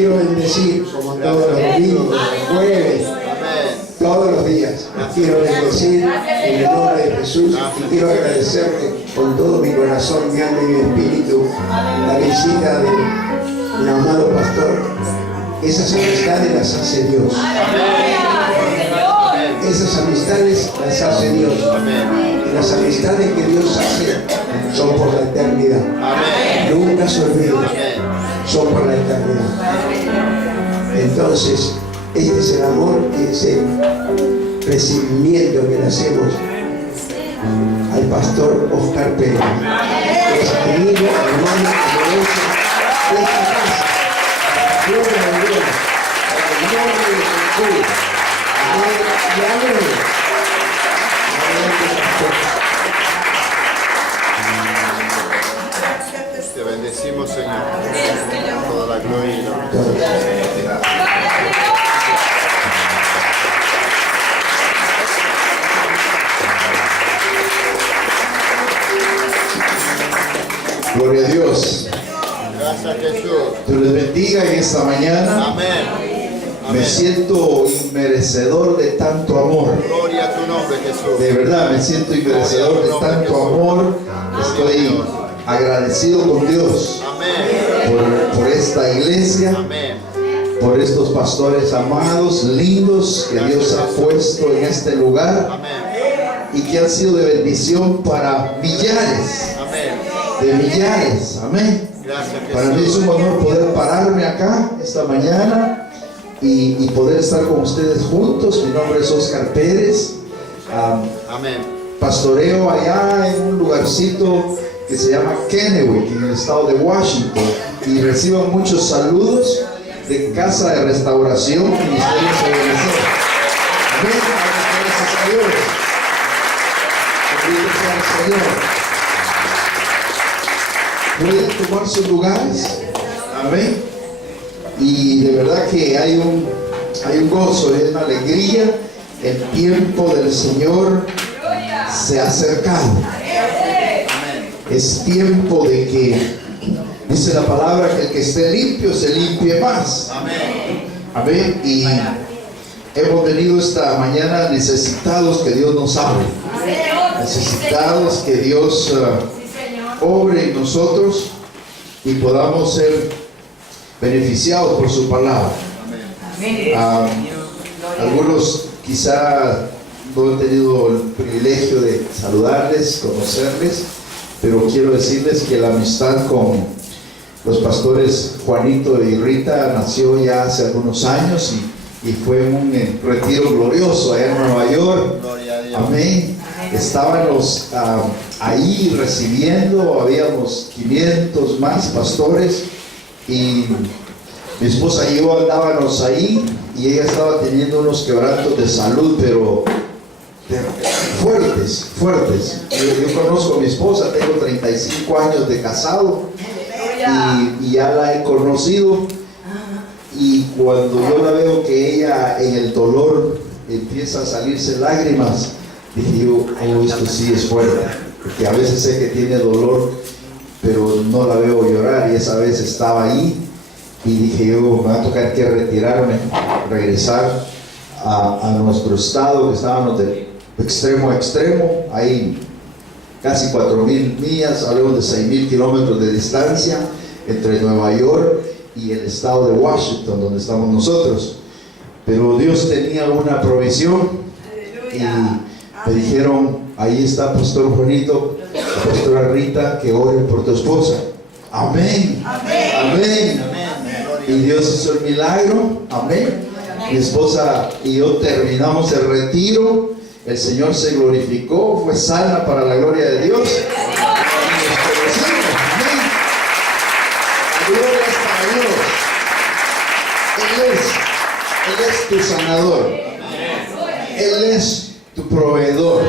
quiero bendecir como todos los domingos, jueves, todos los días. Quiero bendecir en el nombre de Jesús y quiero agradecerle con todo mi corazón, mi alma y mi espíritu la visita de mi amado pastor. Esas amistades las hace Dios. Esas amistades las hace Dios. Y las amistades que Dios hace son por la eternidad. Nunca se olviden. Son por la eternidad. Entonces, este es el amor y ese recibimiento que le hacemos al pastor Oscar Pérez. Es amigo, hermano, amoroso de esta casa. Gloria a Dios. En el nombre de Jesús. Amén y amén. Te bendecimos, Señor. Toda la gloria y la honra. Gloria a Dios. Gracias, Jesús. Dios les bendiga en esta mañana. Amén. Me siento inmerecedor de tanto amor. Gloria a tu nombre, Jesús. De verdad, me siento inmerecedor de tanto amor. Estoy agradecido con Dios por esta iglesia, por estos pastores amados, lindos, que Dios ha puesto en este lugar y que han sido de bendición para millares, de millares. Amén. Para mí es un honor poder pararme acá esta mañana y poder estar con ustedes juntos. Mi nombre es Oscar Pérez. Pastoreo allá en un lugarcito que se llama Kennewick, en el estado de Washington, y recibo muchos saludos de Casa de Restauración Ministerio Sobrenatural. Amén. Gracias a Dios. Bendito sea el Señor. Pueden tomar sus lugares. Amén. Y de verdad que hay un gozo, hay una alegría. El tiempo del Señor se ha acercado. Es tiempo de que, dice la palabra, que el que esté limpio se limpie más. Amén. Y hemos venido esta mañana necesitados que Dios nos hable. Necesitados que Dios obre en nosotros y podamos ser beneficiados por su palabra. Algunos quizá no he tenido el privilegio de saludarles, conocerles, pero quiero decirles que la amistad con los pastores Juanito y Rita nació ya hace algunos años y fue un retiro glorioso allá en Nueva York. Amén. Estábamos ahí recibiendo, habíamos 500 más pastores y mi esposa y yo andábamos ahí y ella estaba teniendo unos quebrantos de salud, pero fuertes. Yo conozco a mi esposa, tengo 35 años de casado y ya la he conocido, y cuando yo la veo que ella en el dolor empieza a salirse lágrimas, dije yo, oh, esto sí es fuerte, porque a veces sé que tiene dolor, pero no la veo llorar, y esa vez estaba ahí y dije yo, me va a tocar que retirarme, regresar a nuestro estado, que estábamos de extremo a extremo, hay casi 4,000 millas, hablamos de 6,000 kilómetros de distancia entre Nueva York y el estado de Washington, donde estamos nosotros. Pero Dios tenía una provisión y me dijeron, ahí está Pastor Juanito, la Pastora Rita, que ore por tu esposa. Amén. Amén. Y Dios hizo el milagro. Amén. Mi esposa y yo terminamos el retiro. El Señor se glorificó, fue sana para la gloria de Dios. Gloria para Dios. Él es tu sanador. Él es tu proveedor.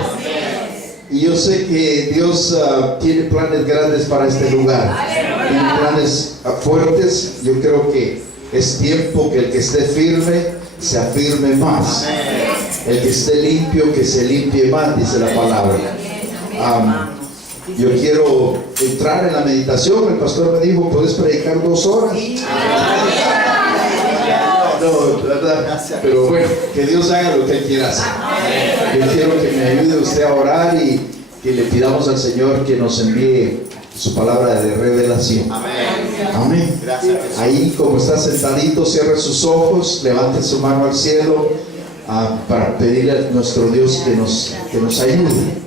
Y yo sé que Dios tiene planes grandes para este lugar. Tiene planes fuertes. Yo creo que es tiempo que el que esté firme se afirme más. El que esté limpio, que se limpie más, dice la palabra. Yo quiero entrar en la meditación. El pastor me dijo, ¿puedes predicar 2 horas? No, ¿verdad? Pero bueno, que Dios haga lo que Él quiera hacer. Yo quiero que me ayude usted a orar y que le pidamos al Señor que nos envíe su palabra de revelación. Amén. Gracias, Jesús. Ahí, como está sentadito, cierre sus ojos, levante su mano al cielo para pedirle a nuestro Dios que nos ayude.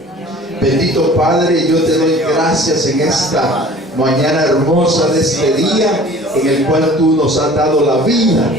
Bendito Padre, yo te doy gracias en esta mañana hermosa de este día en el cual tú nos has dado la vida,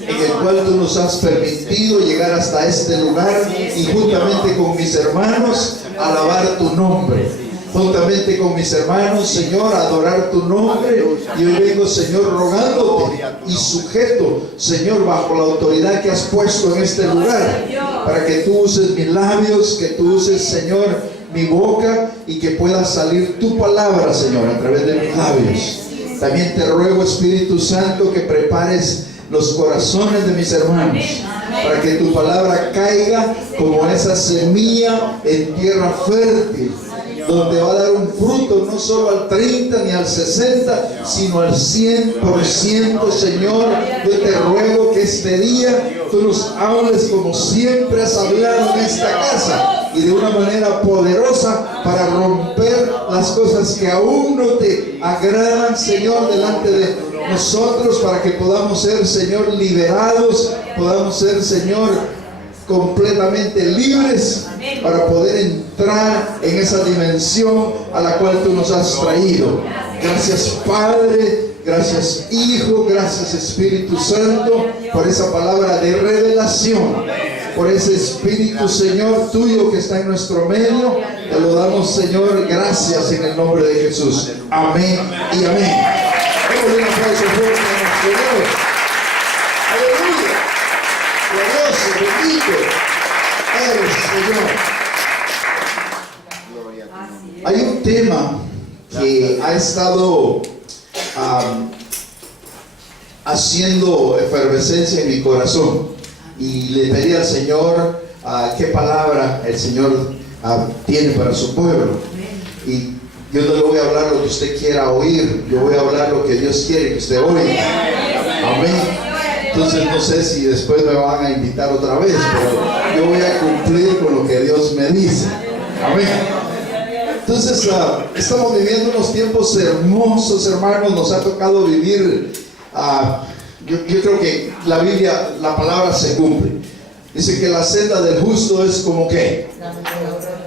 en el cual tú nos has permitido llegar hasta este lugar y juntamente con mis hermanos alabar tu nombre. Juntamente con mis hermanos, Señor, adorar tu nombre. Y hoy vengo, Señor, rogándote y sujeto, Señor, bajo la autoridad que has puesto en este lugar, para que tú uses mis labios, que tú uses, Señor, mi boca, y que pueda salir tu palabra, Señor, a través de mis labios. También te ruego, Espíritu Santo, que prepares los corazones de mis hermanos, para que tu palabra caiga como esa semilla en tierra fértil, donde va a dar un fruto no solo al 30 ni al 60, sino al 100%, Señor. Yo te ruego que este día tú nos hables como siempre has hablado en esta casa, y de una manera poderosa para romper las cosas que aún no te agradan, Señor, delante de nosotros, para que podamos ser, Señor, liberados, podamos ser, Señor, completamente libres para poder entrar en esa dimensión a la cual tú nos has traído. Gracias, Padre, gracias, Hijo, gracias, Espíritu Santo, por esa palabra de revelación, por ese Espíritu, Señor, tuyo que está en nuestro medio. Te lo damos, Señor, gracias en el nombre de Jesús. Amén y amén. Démosle un aplauso fuerte a nuestro Dios. Aleluya. Glorioso, bendito eres, Señor. Hay un tema que ha estado haciendo efervescencia en mi corazón, y le pedí al Señor qué palabra el Señor tiene para su pueblo. Y yo no le voy a hablar lo que usted quiera oír, yo voy a hablar lo que Dios quiere que usted oiga. Amén. Entonces no sé si después me van a invitar otra vez, pero yo voy a cumplir con lo que Dios me dice. Amén. Entonces estamos viviendo unos tiempos hermosos, hermanos. Nos ha tocado vivir, yo creo que la Biblia, la palabra se cumple. Dice que la senda del justo es como ¿qué?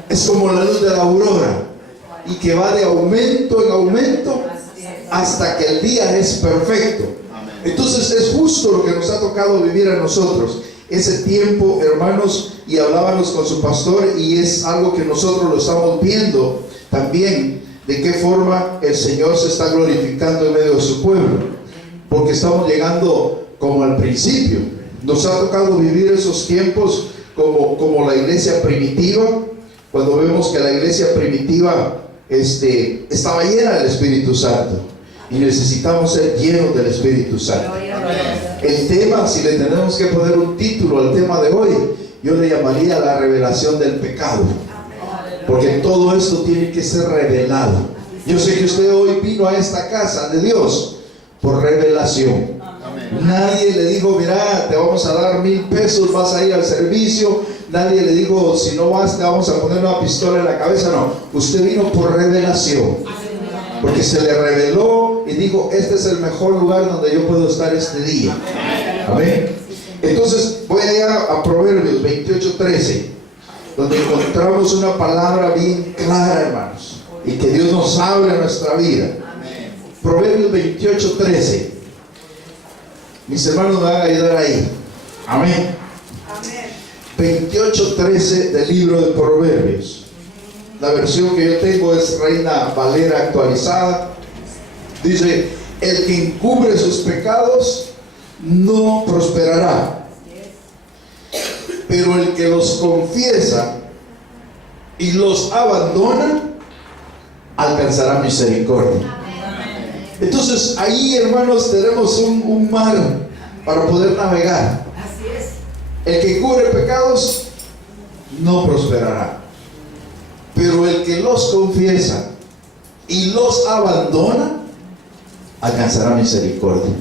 Es como la luz de la aurora, y que va de aumento en aumento hasta que el día es perfecto. Entonces es justo lo que nos ha tocado vivir a nosotros, ese tiempo, hermanos, y hablábamos con su pastor, y es algo que nosotros lo estamos viendo también, de qué forma el Señor se está glorificando en medio de su pueblo, porque estamos llegando como al principio. Nos ha tocado vivir esos tiempos como la iglesia primitiva, cuando vemos que la iglesia primitiva estaba llena del Espíritu Santo. Y necesitamos ser llenos del Espíritu Santo. El tema, si le tenemos que poner un título al tema de hoy, yo le llamaría la revelación del pecado, porque todo esto tiene que ser revelado. Yo sé que usted hoy vino a esta casa de Dios por revelación. Nadie le dijo, mira, te vamos a dar 1,000 pesos, vas a ir al servicio. Nadie le dijo, si no vas, te vamos a poner una pistola en la cabeza. No, usted vino por revelación, porque se le reveló y dijo, este es el mejor lugar donde yo puedo estar este día. Amén. Entonces voy allá a Proverbios 28:13, donde encontramos una palabra bien clara, hermanos, y que Dios nos hable a nuestra vida. Proverbios 28:13. Mis hermanos me van a ayudar ahí. Amén. 28:13 del libro de Proverbios. La versión que yo tengo es Reina Valera actualizada. Dice, el que encubre sus pecados no prosperará, pero el que los confiesa y los abandona alcanzará misericordia. Entonces ahí, hermanos, tenemos un mar para poder navegar. El que cubre pecados no prosperará, pero el que los confiesa y los abandona alcanzará misericordia.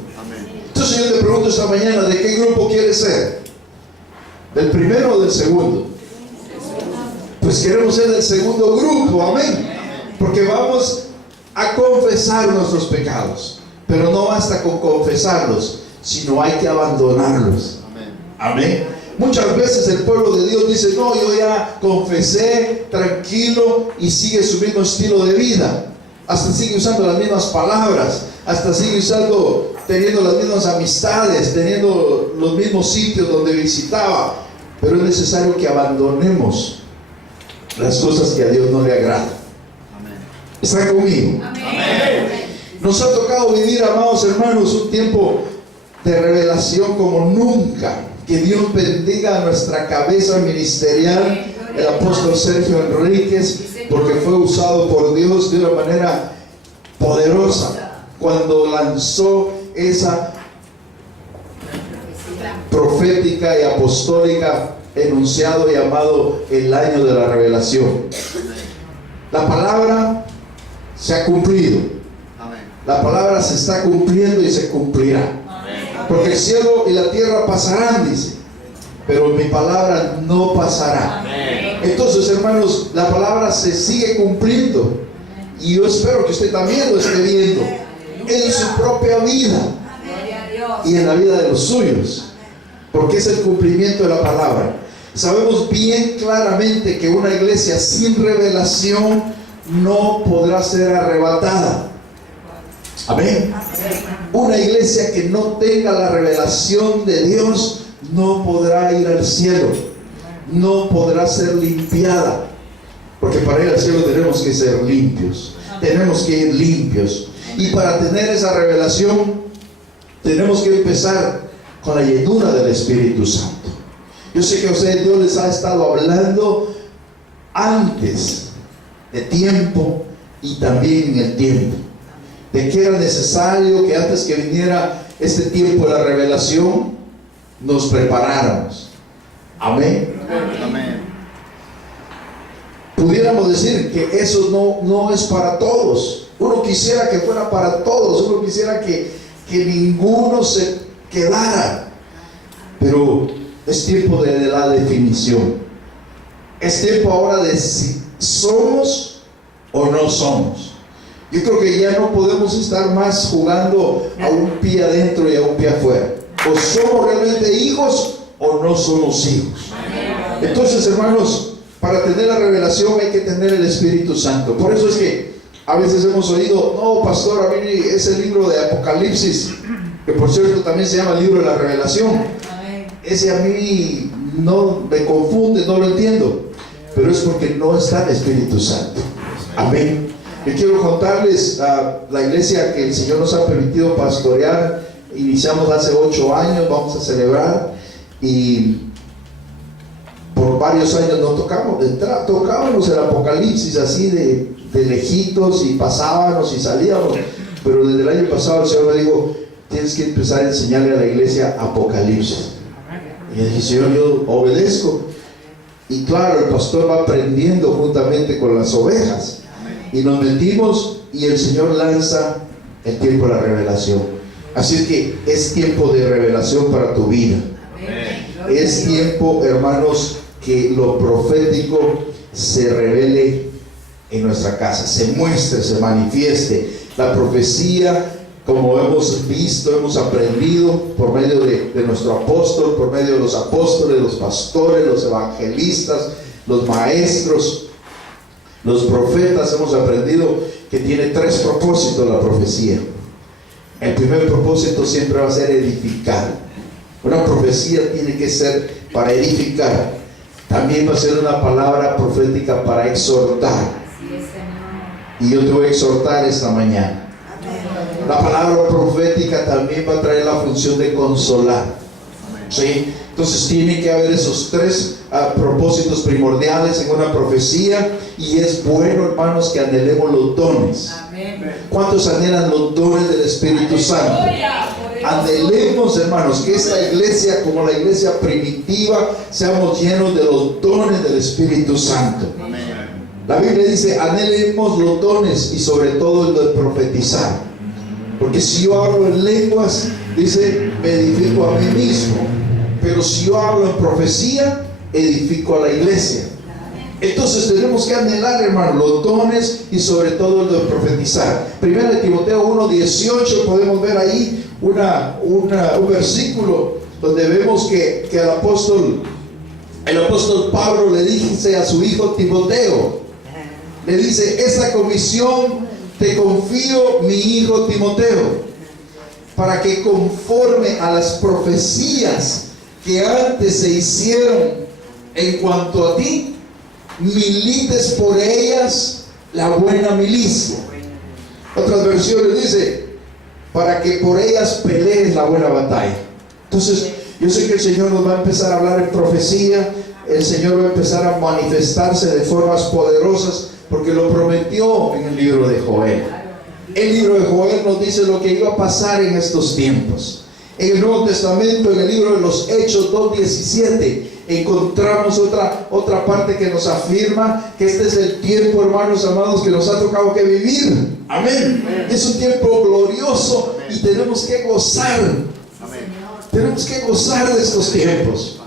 Entonces Entonces yo te pregunto esta mañana, ¿de qué grupo quieres ser? ¿Del primero o del segundo? Pues queremos ser del segundo grupo, amén. Porque vamos a confesar nuestros pecados. Pero no basta con confesarlos, sino hay que abandonarlos. Amén. Muchas veces el pueblo de Dios dice, no, yo ya confesé, tranquilo, y sigue su mismo estilo de vida. Hasta sigue usando las mismas palabras, hasta sigue usando, teniendo las mismas amistades, teniendo los mismos sitios donde visitaba. Pero es necesario que abandonemos las cosas que a Dios no le agradan. ¿Están conmigo? Amén. Nos ha tocado vivir, amados hermanos, un tiempo de revelación como nunca. Que Dios bendiga a nuestra cabeza ministerial, el apóstol Sergio Enríquez, porque fue usado por Dios de una manera poderosa cuando lanzó esa profética y apostólica enunciado llamado el año de la revelación. La palabra se ha cumplido. La palabra se está cumpliendo y se cumplirá. Porque el cielo y la tierra pasarán, dice, pero mi palabra no pasará. Entonces, hermanos, la palabra se sigue cumpliendo. Y yo espero que usted también lo esté viendo en su propia vida y en la vida de los suyos, porque es el cumplimiento de la palabra. Sabemos bien claramente que una iglesia sin revelación no podrá ser arrebatada. Amén. Una iglesia que no tenga la revelación de Dios no podrá ir al cielo, no podrá ser limpiada, porque para ir al cielo tenemos que ser limpios, tenemos que ir limpios. Y para tener esa revelación tenemos que empezar con la llenura del Espíritu Santo. Yo sé que a ustedes Dios les ha estado hablando antes de tiempo y también en el tiempo, de que era necesario que antes que viniera este tiempo de la revelación nos preparáramos. Amén. Amén. Pudiéramos decir que eso no es para todos. Uno quisiera que fuera para todos, uno quisiera que ninguno se quedara, pero es tiempo de la definición. Es tiempo ahora de si somos o no somos. Yo creo que ya no podemos estar más jugando a un pie adentro y a un pie afuera. O somos realmente hijos o no somos hijos. Entonces, hermanos, para tener la revelación hay que tener el Espíritu Santo. Por eso es que a veces hemos oído, no, pastor, a mí ese libro de Apocalipsis, que por cierto también se llama el libro de la revelación, ese a mí no me confunde, no lo entiendo, pero es porque no está el Espíritu Santo. Amén. Yo quiero contarles a la iglesia que el Señor nos ha permitido pastorear. Iniciamos hace 8 años, vamos a celebrar, y por varios años no tocábamos el Apocalipsis así de lejitos, y pasábamos y salíamos, pero desde el año pasado el Señor me dijo, tienes que empezar a enseñarle a la iglesia Apocalipsis. Y yo dije, Señor, yo obedezco. Y claro, el pastor va aprendiendo juntamente con las ovejas, y nos metimos, y el Señor lanza el tiempo de la revelación. Así es que es tiempo de revelación para tu vida. Es tiempo, hermanos, que lo profético se revele en nuestra casa, se muestre, se manifieste. La profecía, como hemos visto, hemos aprendido por medio de nuestro apóstol, por medio de los apóstoles, los pastores, los evangelistas, los maestros, los profetas, hemos aprendido que tiene 3 propósitos la profecía. El primer propósito siempre va a ser edificar. Una profecía tiene que ser para edificar. También va a ser una palabra profética para exhortar. Y yo te voy a exhortar esta mañana. La palabra profética también va a traer la función de consolar. ¿Sí? Entonces tiene que haber esos 3 propósitos primordiales en una profecía. Y es bueno, hermanos, que anhelemos los dones. ¿Cuántos anhelan los dones del Espíritu Santo? Anhelemos, hermanos, que esta iglesia, como la iglesia primitiva, seamos llenos de los dones del Espíritu Santo. La Biblia dice, anhelemos los dones, y sobre todo el de profetizar. Porque si yo hablo en lenguas, dice, me edifico a mí mismo. Pero si yo hablo en profecía, edifico a la iglesia. Entonces tenemos que anhelar, hermano, los dones y sobre todo el de profetizar. Primero de Timoteo 1:18 podemos ver ahí un versículo donde vemos que el apóstol Pablo le dice a su hijo Timoteo, le dice: esta comisión te confío, mi hijo Timoteo, para que conforme a las profecías que antes se hicieron en cuanto a ti, milites por ellas la buena milicia. Otras versiones dice, para que por ellas pelees la buena batalla. Entonces, yo sé que el Señor nos va a empezar a hablar en profecía, el Señor va a empezar a manifestarse de formas poderosas, porque lo prometió en el libro de Joel. El libro de Joel nos dice lo que iba a pasar en estos tiempos. En el Nuevo Testamento, en el libro de los Hechos 2:17, encontramos otra parte que nos afirma que este es el tiempo, hermanos amados, que nos ha tocado que vivir. Amén. Es un tiempo glorioso y tenemos que gozar. Tenemos que gozar de estos tiempos.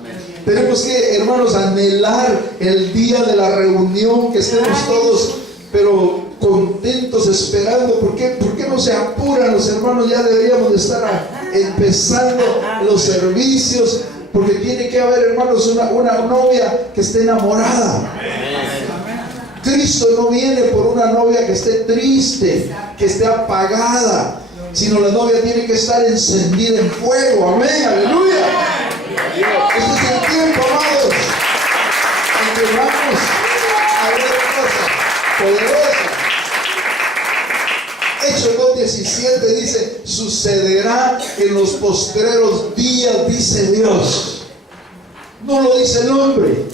Tenemos que, hermanos, anhelar el día de la reunión, que estemos todos, pero contentos, esperando. ¿Por qué no se apuran los hermanos? Ya deberíamos de estar empezando los servicios, porque tiene que haber, hermanos, una novia que esté enamorada. Cristo no viene por una novia que esté triste, que esté apagada, sino la novia tiene que estar encendida en fuego. Amén, aleluya. Este es el tiempo, amados, en que vamos a ver cosas poderosas. Hechos 2:17 dice: sucederá en los postreros días, dice Dios. No lo dice el hombre.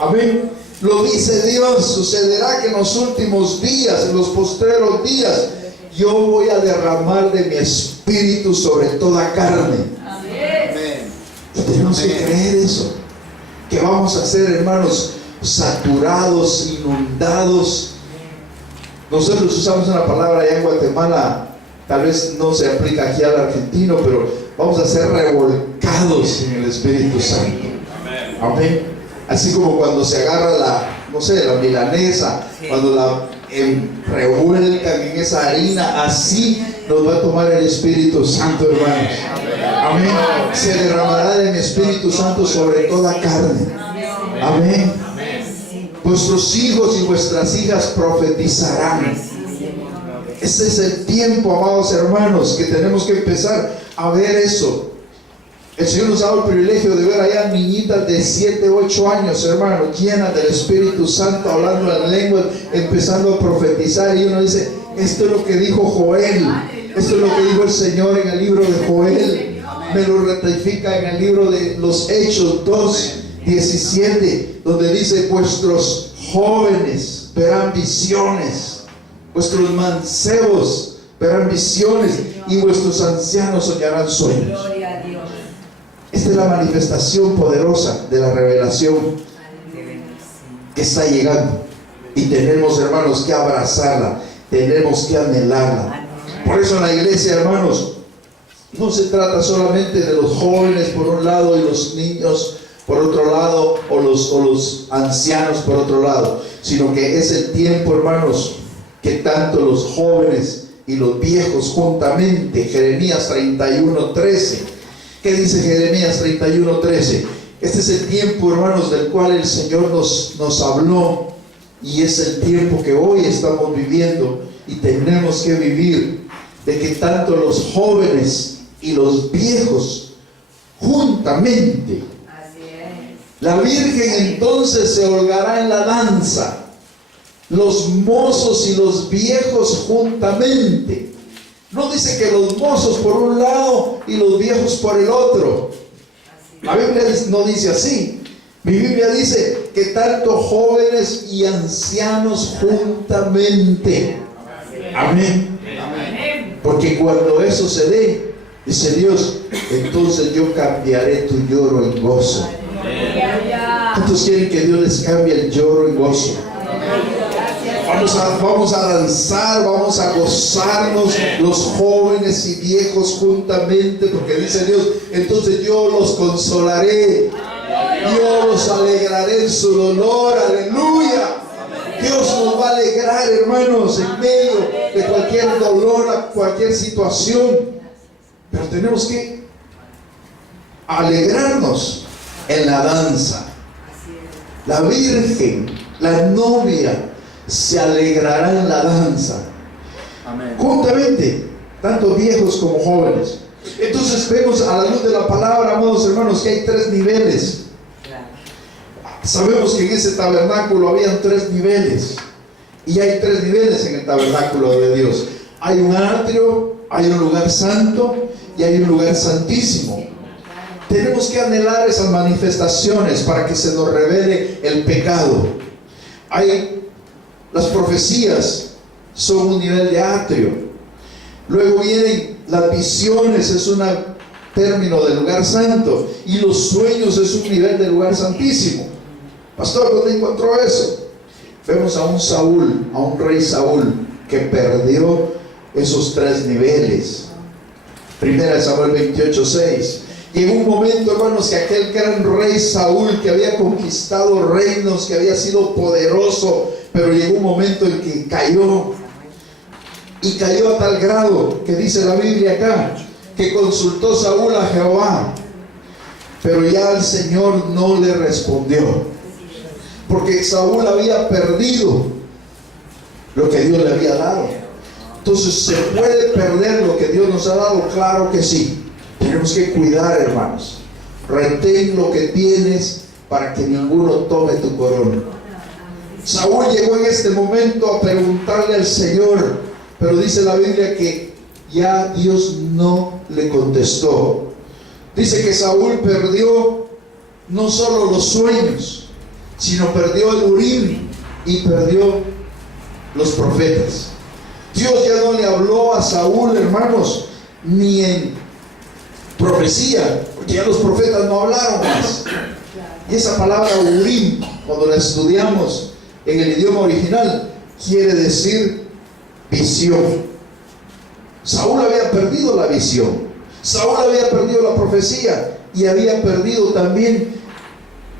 Amén. Lo dice Dios. Sucederá que en los últimos días, en los postreros días, yo voy a derramar de mi espíritu sobre toda carne. Amén. Y tenemos que creer eso, que vamos a ser, hermanos, saturados, inundados. Nosotros usamos una palabra allá en Guatemala, tal vez no se aplica aquí al argentino, pero vamos a ser revolcados en el Espíritu Santo. Amén. Así como cuando se agarra la milanesa, cuando la revuelcan en esa harina, así nos va a tomar el Espíritu Santo, hermanos. Amén. Se derramará de mi Espíritu Santo sobre toda carne. Amén. Vuestros hijos y vuestras hijas profetizarán. Ese es el tiempo, amados hermanos, que tenemos que empezar a ver eso. El Señor nos ha dado el privilegio de ver allá niñitas de 7, 8 años, hermanos, llenas del Espíritu Santo, hablando en lenguas, empezando a profetizar. Y uno dice: esto es lo que dijo Joel, esto es lo que dijo el Señor en el libro de Joel. Me lo ratifica en el libro de los Hechos 2:17, donde dice: vuestros jóvenes verán visiones, vuestros mancebos verán visiones, y vuestros ancianos soñarán sueños. Esta es la manifestación poderosa de la revelación que está llegando, y tenemos, hermanos, que abrazarla, tenemos que anhelarla. Por eso en la iglesia, hermanos, no se trata solamente de los jóvenes por un lado y los niños por otro lado, o los ancianos por otro lado, sino que es el tiempo, hermanos, que tanto los jóvenes y los viejos juntamente. Jeremías 31:13. ¿Qué dice Jeremías 31:13? Este es el tiempo, hermanos, del cual el Señor nos habló, y es el tiempo que hoy estamos viviendo y tenemos que vivir, de que tanto los jóvenes y los viejos juntamente. La Virgen entonces se holgará en la danza, los mozos y los viejos juntamente. No dice que los mozos por un lado y los viejos por el otro. La Biblia no dice así. Mi Biblia dice que tanto jóvenes y ancianos juntamente. Amén. Porque cuando eso se dé, dice Dios, entonces yo cambiaré tu lloro en gozo. ¿Cuántos quieren que Dios les cambie el lloro en gozo? Vamos a danzar, vamos a gozarnos, los jóvenes y viejos juntamente, porque dice Dios, entonces yo los consolaré, yo los alegraré en su dolor, aleluya. Dios nos va a alegrar, hermanos, en medio de cualquier dolor, cualquier situación, pero tenemos que alegrarnos en la danza. La virgen, la novia, se alegrará en la danza. Amén. Juntamente, tanto viejos como jóvenes. Entonces vemos a la luz de la palabra, amados hermanos, que hay 3 niveles. Sabemos que en ese tabernáculo habían 3 niveles. Y hay 3 niveles en el tabernáculo de Dios. Hay un atrio, hay un lugar santo y hay un lugar santísimo. Tenemos que anhelar esas manifestaciones para que se nos revele el pecado. Las profecías son un nivel de atrio. Luego vienen las visiones, es un término del lugar santo. Y los sueños es un nivel del lugar santísimo. Pastor, ¿dónde encontró eso? Vemos a un Saúl, a un rey Saúl, que perdió esos 3 niveles. Primera de Samuel 28:6. Llegó un momento, hermanos, que aquel gran rey Saúl, que había conquistado reinos, que había sido poderoso, pero llegó un momento en que cayó. Y cayó a tal grado, que dice la Biblia acá, que consultó Saúl a Jehová, pero ya el Señor no le respondió. Porque Saúl había perdido lo que Dios le había dado. Entonces, ¿se puede perder lo que Dios nos ha dado? Claro que sí. Tenemos que cuidar, hermanos. Retén lo que tienes para que ninguno tome tu corona. Saúl llegó en este momento a preguntarle al Señor, pero dice la Biblia que ya Dios no le contestó. Dice que Saúl perdió no solo los sueños, sino perdió el Urim y perdió los profetas. Dios ya no le habló a Saúl, hermanos, ni en profecía, porque ya los profetas no hablaron más. Y esa palabra Urim, cuando la estudiamos en el idioma original, quiere decir visión. Saúl había perdido la visión, Saúl había perdido la profecía y había perdido también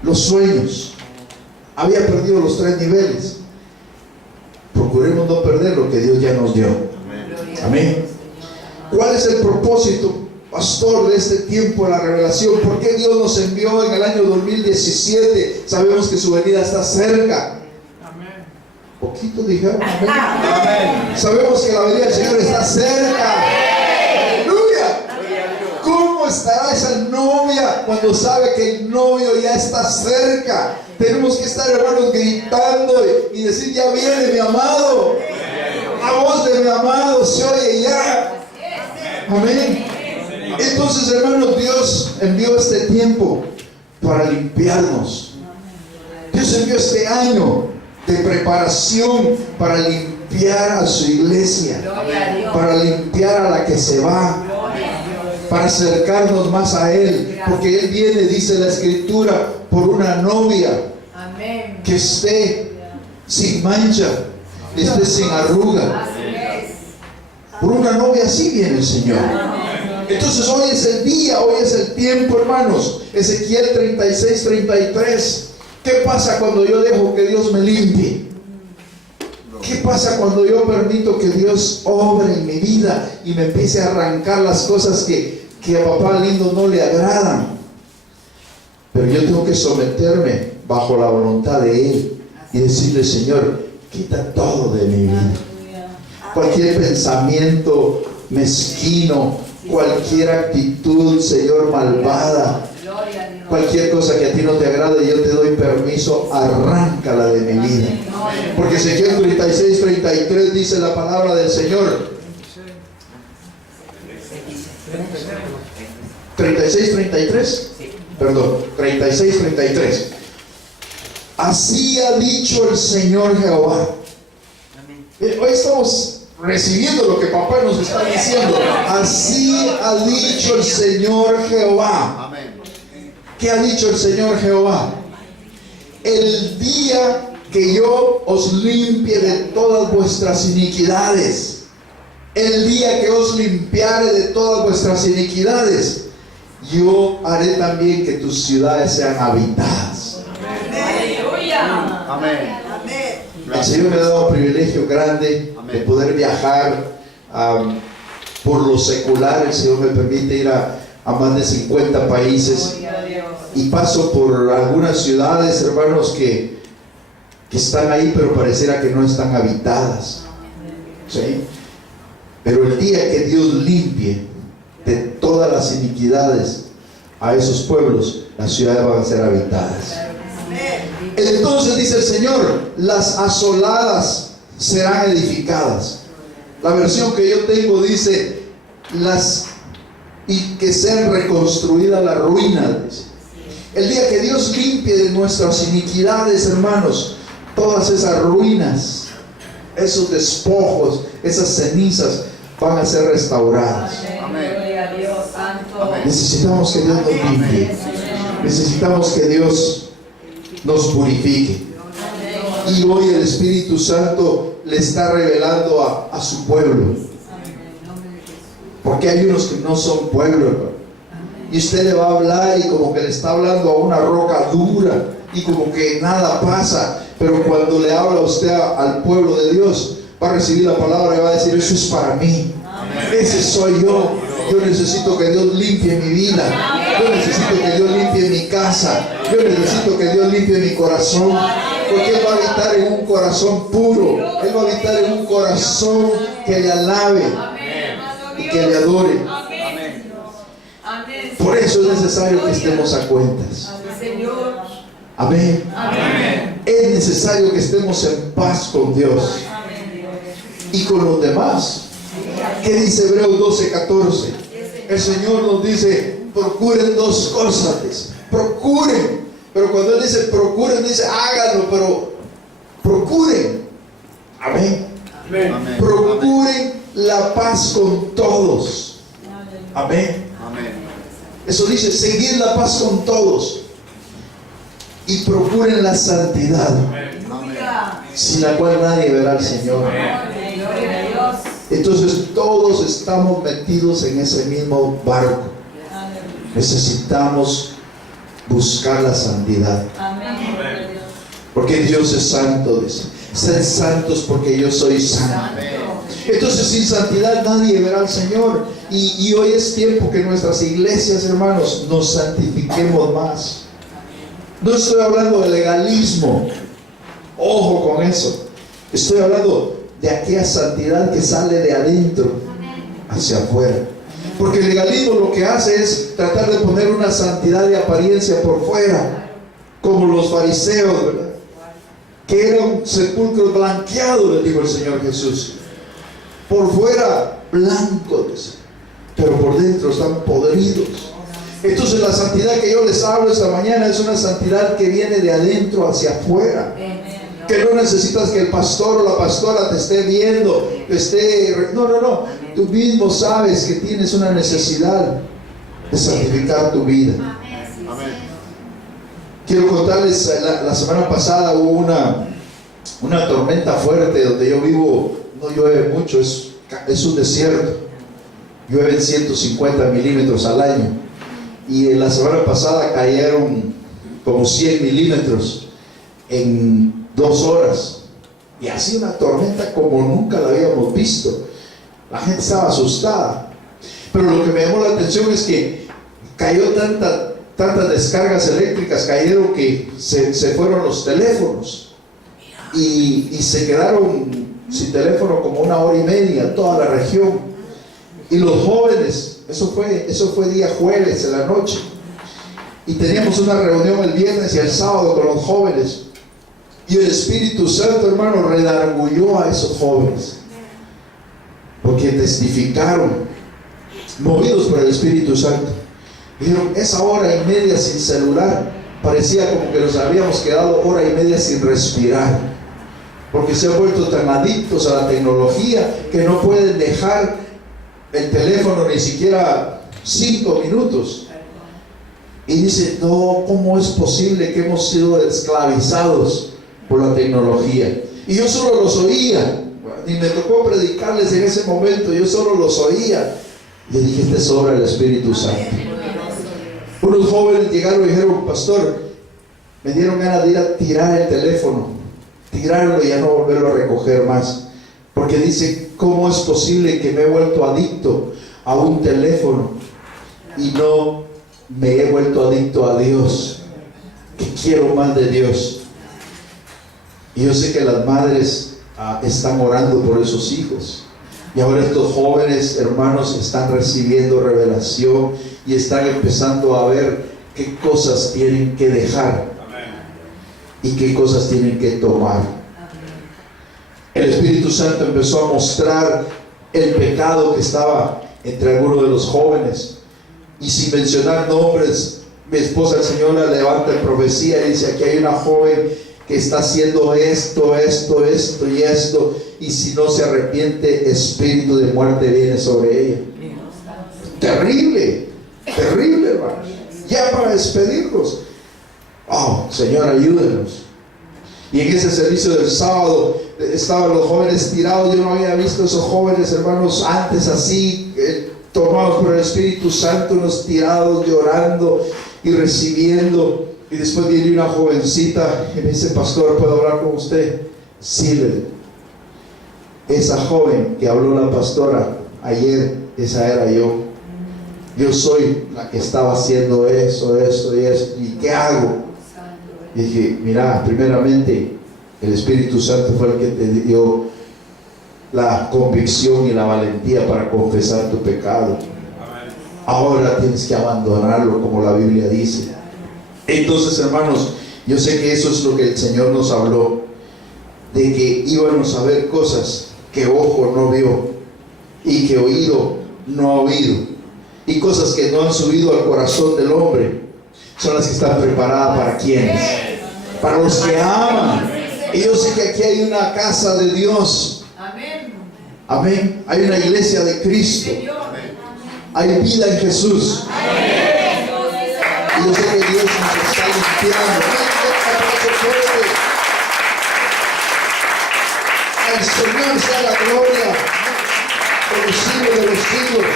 los sueños. Había perdido los 3 niveles. Procuremos no perder lo que Dios ya nos dio. Amén. ¿Cuál es el propósito, pastor, de este tiempo de la revelación? ¿Por qué Dios nos envió en el año 2017? Sabemos que su venida está cerca. Amén. Poquito dijeron amén. Sabemos que la venida del Señor está cerca. Aleluya. ¿Cómo estará esa novia cuando sabe que el novio ya está cerca? Tenemos que estar, hermanos, gritando y decir: ya viene mi amado. La voz de mi amado se oye ya. Amén. Entonces, hermanos, Dios envió este tiempo para limpiarnos. Dios envió este año de preparación para limpiar a su iglesia, para limpiar a la que se va, para acercarnos más a Él, porque Él viene, dice la Escritura, por una novia que esté sin mancha, esté sin arruga. Por una novia así viene el Señor. Entonces hoy es el día, hoy es el tiempo, hermanos. Ezequiel 36:33. ¿Qué pasa cuando yo dejo que Dios me limpie? ¿Qué pasa cuando yo permito que Dios obre en mi vida y me empiece a arrancar las cosas que a papá lindo no le agradan? Pero yo tengo que someterme bajo la voluntad de Él y decirle: Señor, quita todo de mi vida. Cualquier pensamiento mezquino, cualquier actitud, Señor, malvada, cualquier cosa que a ti no te agrade, yo te doy permiso, arráncala de mi vida. Porque Ezequiel 36:33 dice la palabra del Señor. 36:33. Perdón, 36:33. Así ha dicho el Señor Jehová. Hoy estamos recibiendo lo que papá nos está diciendo. Así ha dicho el Señor Jehová. Amén. ¿Qué ha dicho el Señor Jehová? El día que yo os limpie de todas vuestras iniquidades. El día que os limpiare de todas vuestras iniquidades, yo haré también que tus ciudades sean habitadas. Amén. El Señor me ha dado un privilegio grande de poder viajar por lo secular. El Señor me permite ir a más de 50 países y paso por algunas ciudades, hermanos, que están ahí, pero pareciera que no están habitadas. ¿Sí? Pero el día que Dios limpie de todas las iniquidades a esos pueblos, las ciudades van a ser habitadas. Entonces dice el Señor, las asoladas serán edificadas. La versión que yo tengo dice, y que sean reconstruidas las ruinas. El día que Dios limpie de nuestras iniquidades, hermanos, todas esas ruinas, esos despojos, esas cenizas van a ser restauradas. Necesitamos que Dios nos limpie. Necesitamos que Dios nos purifique. Y hoy el Espíritu Santo le está revelando a su pueblo. Porque hay unos que no son pueblo, hermano. Y usted le va a hablar y como que le está hablando a una roca dura y como que nada pasa. Pero cuando le habla a usted al pueblo de Dios, va a recibir la palabra y va a decir, eso es para mí. Ese soy yo. Yo necesito que Dios limpie mi vida. Yo necesito que Dios limpie mi casa. Yo necesito que Dios limpie mi corazón. Porque Él va a habitar en un corazón puro. Él va a habitar en un corazón que le alabe y que le adore. Por eso es necesario que estemos a cuentas. Amén. Es necesario que estemos en paz con Dios y con los demás. ¿Qué dice Hebreos 12:14? El Señor nos dice, procuren dos cosas. Procuren. Pero cuando Él dice procuren, dice háganlo, pero procuren. Amén. Procuren la paz con todos. Amén. Eso dice, seguir la paz con todos. Y procuren la santidad, sin la cual nadie verá al Señor. Entonces todos estamos metidos en ese mismo barco. Necesitamos buscar la santidad. Porque Dios es santo, dice. Sed santos porque yo soy santo. Entonces sin santidad nadie verá al Señor. Y hoy es tiempo que nuestras iglesias, hermanos, nos santifiquemos más. No estoy hablando de legalismo. Ojo con eso. Estoy hablando de aquella santidad que sale de adentro hacia afuera. Porque el legalismo lo que hace es tratar de poner una santidad de apariencia por fuera, como los fariseos, ¿verdad? Que era un sepulcro blanqueado, le dijo el Señor Jesús. Por fuera blancos, pero por dentro están podridos. Entonces la santidad que yo les hablo esta mañana es una santidad que viene de adentro hacia afuera. Que no necesitas que el pastor o la pastora te esté viendo, no. Tú mismo sabes que tienes una necesidad de santificar tu vida. Quiero contarles, la semana pasada hubo una tormenta fuerte donde yo vivo. No llueve mucho, es un desierto. Llueven 150 milímetros al año. Y en la semana pasada cayeron como 100 milímetros en 2 horas. Y así una tormenta como nunca la habíamos visto. La gente estaba asustada. Pero lo que me llamó la atención es que cayó tantas descargas eléctricas, cayeron que se fueron los teléfonos. Y se quedaron sin teléfono como 1 hora y media, toda la región. Y los jóvenes, eso fue día jueves en la noche. Y teníamos una reunión el viernes y el sábado con los jóvenes. Y el Espíritu Santo, hermano, redargulló a esos jóvenes. Porque testificaron, movidos por el Espíritu Santo. Dijeron, esa hora y media sin celular, parecía como que nos habíamos quedado hora y media sin respirar. Porque se han vuelto tan adictos a la tecnología que no pueden dejar el teléfono ni siquiera 5 minutos. Y dicen, no, ¿cómo es posible que hemos sido esclavizados por la tecnología. Y yo solo los oía, ni me tocó predicarles en ese momento, yo solo los oía. Y dije, esta es obra del Espíritu Santo. Unos jóvenes llegaron y dijeron, pastor, me dieron ganas de ir a tirar el teléfono, tirarlo y ya no volverlo a recoger más. Porque dice, ¿cómo es posible que me he vuelto adicto a un teléfono y no me he vuelto adicto a Dios? Que quiero más de Dios. Y yo sé que las madres están orando por esos hijos. Y ahora estos jóvenes hermanos están recibiendo revelación y están empezando a ver qué cosas tienen que dejar y qué cosas tienen que tomar. El Espíritu Santo empezó a mostrar el pecado que estaba entre algunos de los jóvenes. Y sin mencionar nombres, mi esposa, el Señor, la levanta en profecía y dice, aquí hay una joven que está haciendo esto y esto, y si no se arrepiente, espíritu de muerte viene sobre ella. Terrible, terrible, hermano. Ya para despedirlos, oh, Señor, ayúdenos. Y en ese servicio del sábado estaban los jóvenes tirados. Yo no había visto a esos jóvenes, hermanos, antes así, tomados por el Espíritu Santo, unos tirados, llorando y recibiendo. Y después viene una jovencita y me dice, pastor, ¿puedo hablar con usted? Sí, esa joven que habló la pastora ayer, esa era yo. Yo soy la que estaba haciendo eso y eso. ¿Y qué hago? Y dije, mira, primeramente, el Espíritu Santo fue el que te dio la convicción y la valentía para confesar tu pecado. Ahora tienes que abandonarlo, como la Biblia dice. Entonces, hermanos, yo sé que eso es lo que el Señor nos habló, de que íbamos a ver cosas que ojo no vio y que oído no ha oído, y cosas que no han subido al corazón del hombre, son las que están preparadas para quienes, para los que aman. Y yo sé que aquí hay una casa de Dios. Amén. Hay una iglesia de Cristo. Hay vida en Jesús. Y yo sé que Dios nos está limpiando. Al Señor sea la gloria por los siglos de los siglos.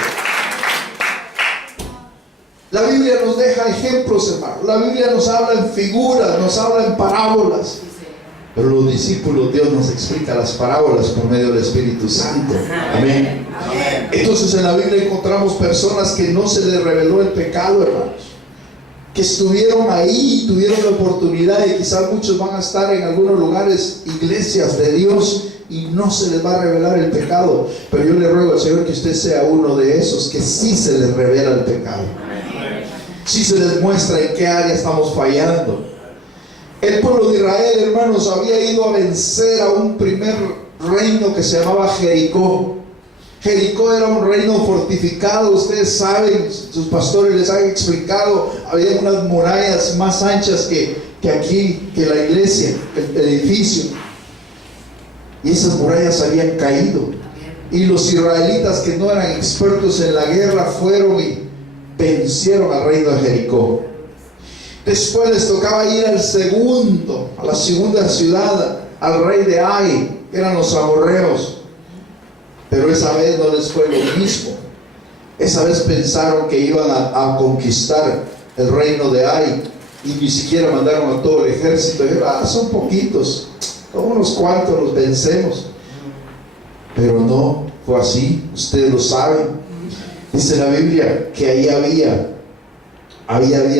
La Biblia nos deja ejemplos, hermano. La Biblia nos habla en figuras, nos habla en parábolas. Pero los discípulos, Dios nos explica las parábolas por medio del Espíritu Santo. Amén. Entonces en la Biblia encontramos personas que no se les reveló el pecado, hermanos, que estuvieron ahí, tuvieron la oportunidad, y quizás muchos van a estar en algunos lugares, iglesias de Dios, y no se les va a revelar el pecado. Pero yo le ruego al Señor que usted sea uno de esos que sí se les revela el pecado, sí se les muestra en qué área estamos fallando. El pueblo de Israel, hermanos, había ido a vencer a un primer reino que se llamaba Jericó. Jericó era un reino fortificado, ustedes saben, sus pastores les han explicado, había unas murallas más anchas que aquí, que la iglesia, el edificio. Y esas murallas habían caído. Y los israelitas, que no eran expertos en la guerra, fueron y vencieron al reino de Jericó. Después les tocaba ir a la segunda ciudad, al rey de Ai, que eran los amorreos. Pero esa vez no les fue lo mismo. Esa vez pensaron que iban a conquistar el reino de Ai, y ni siquiera mandaron a todo el ejército. Y dijeron, son poquitos, con unos cuantos los vencemos. Pero no fue así, ustedes lo saben. Dice la Biblia que ahí había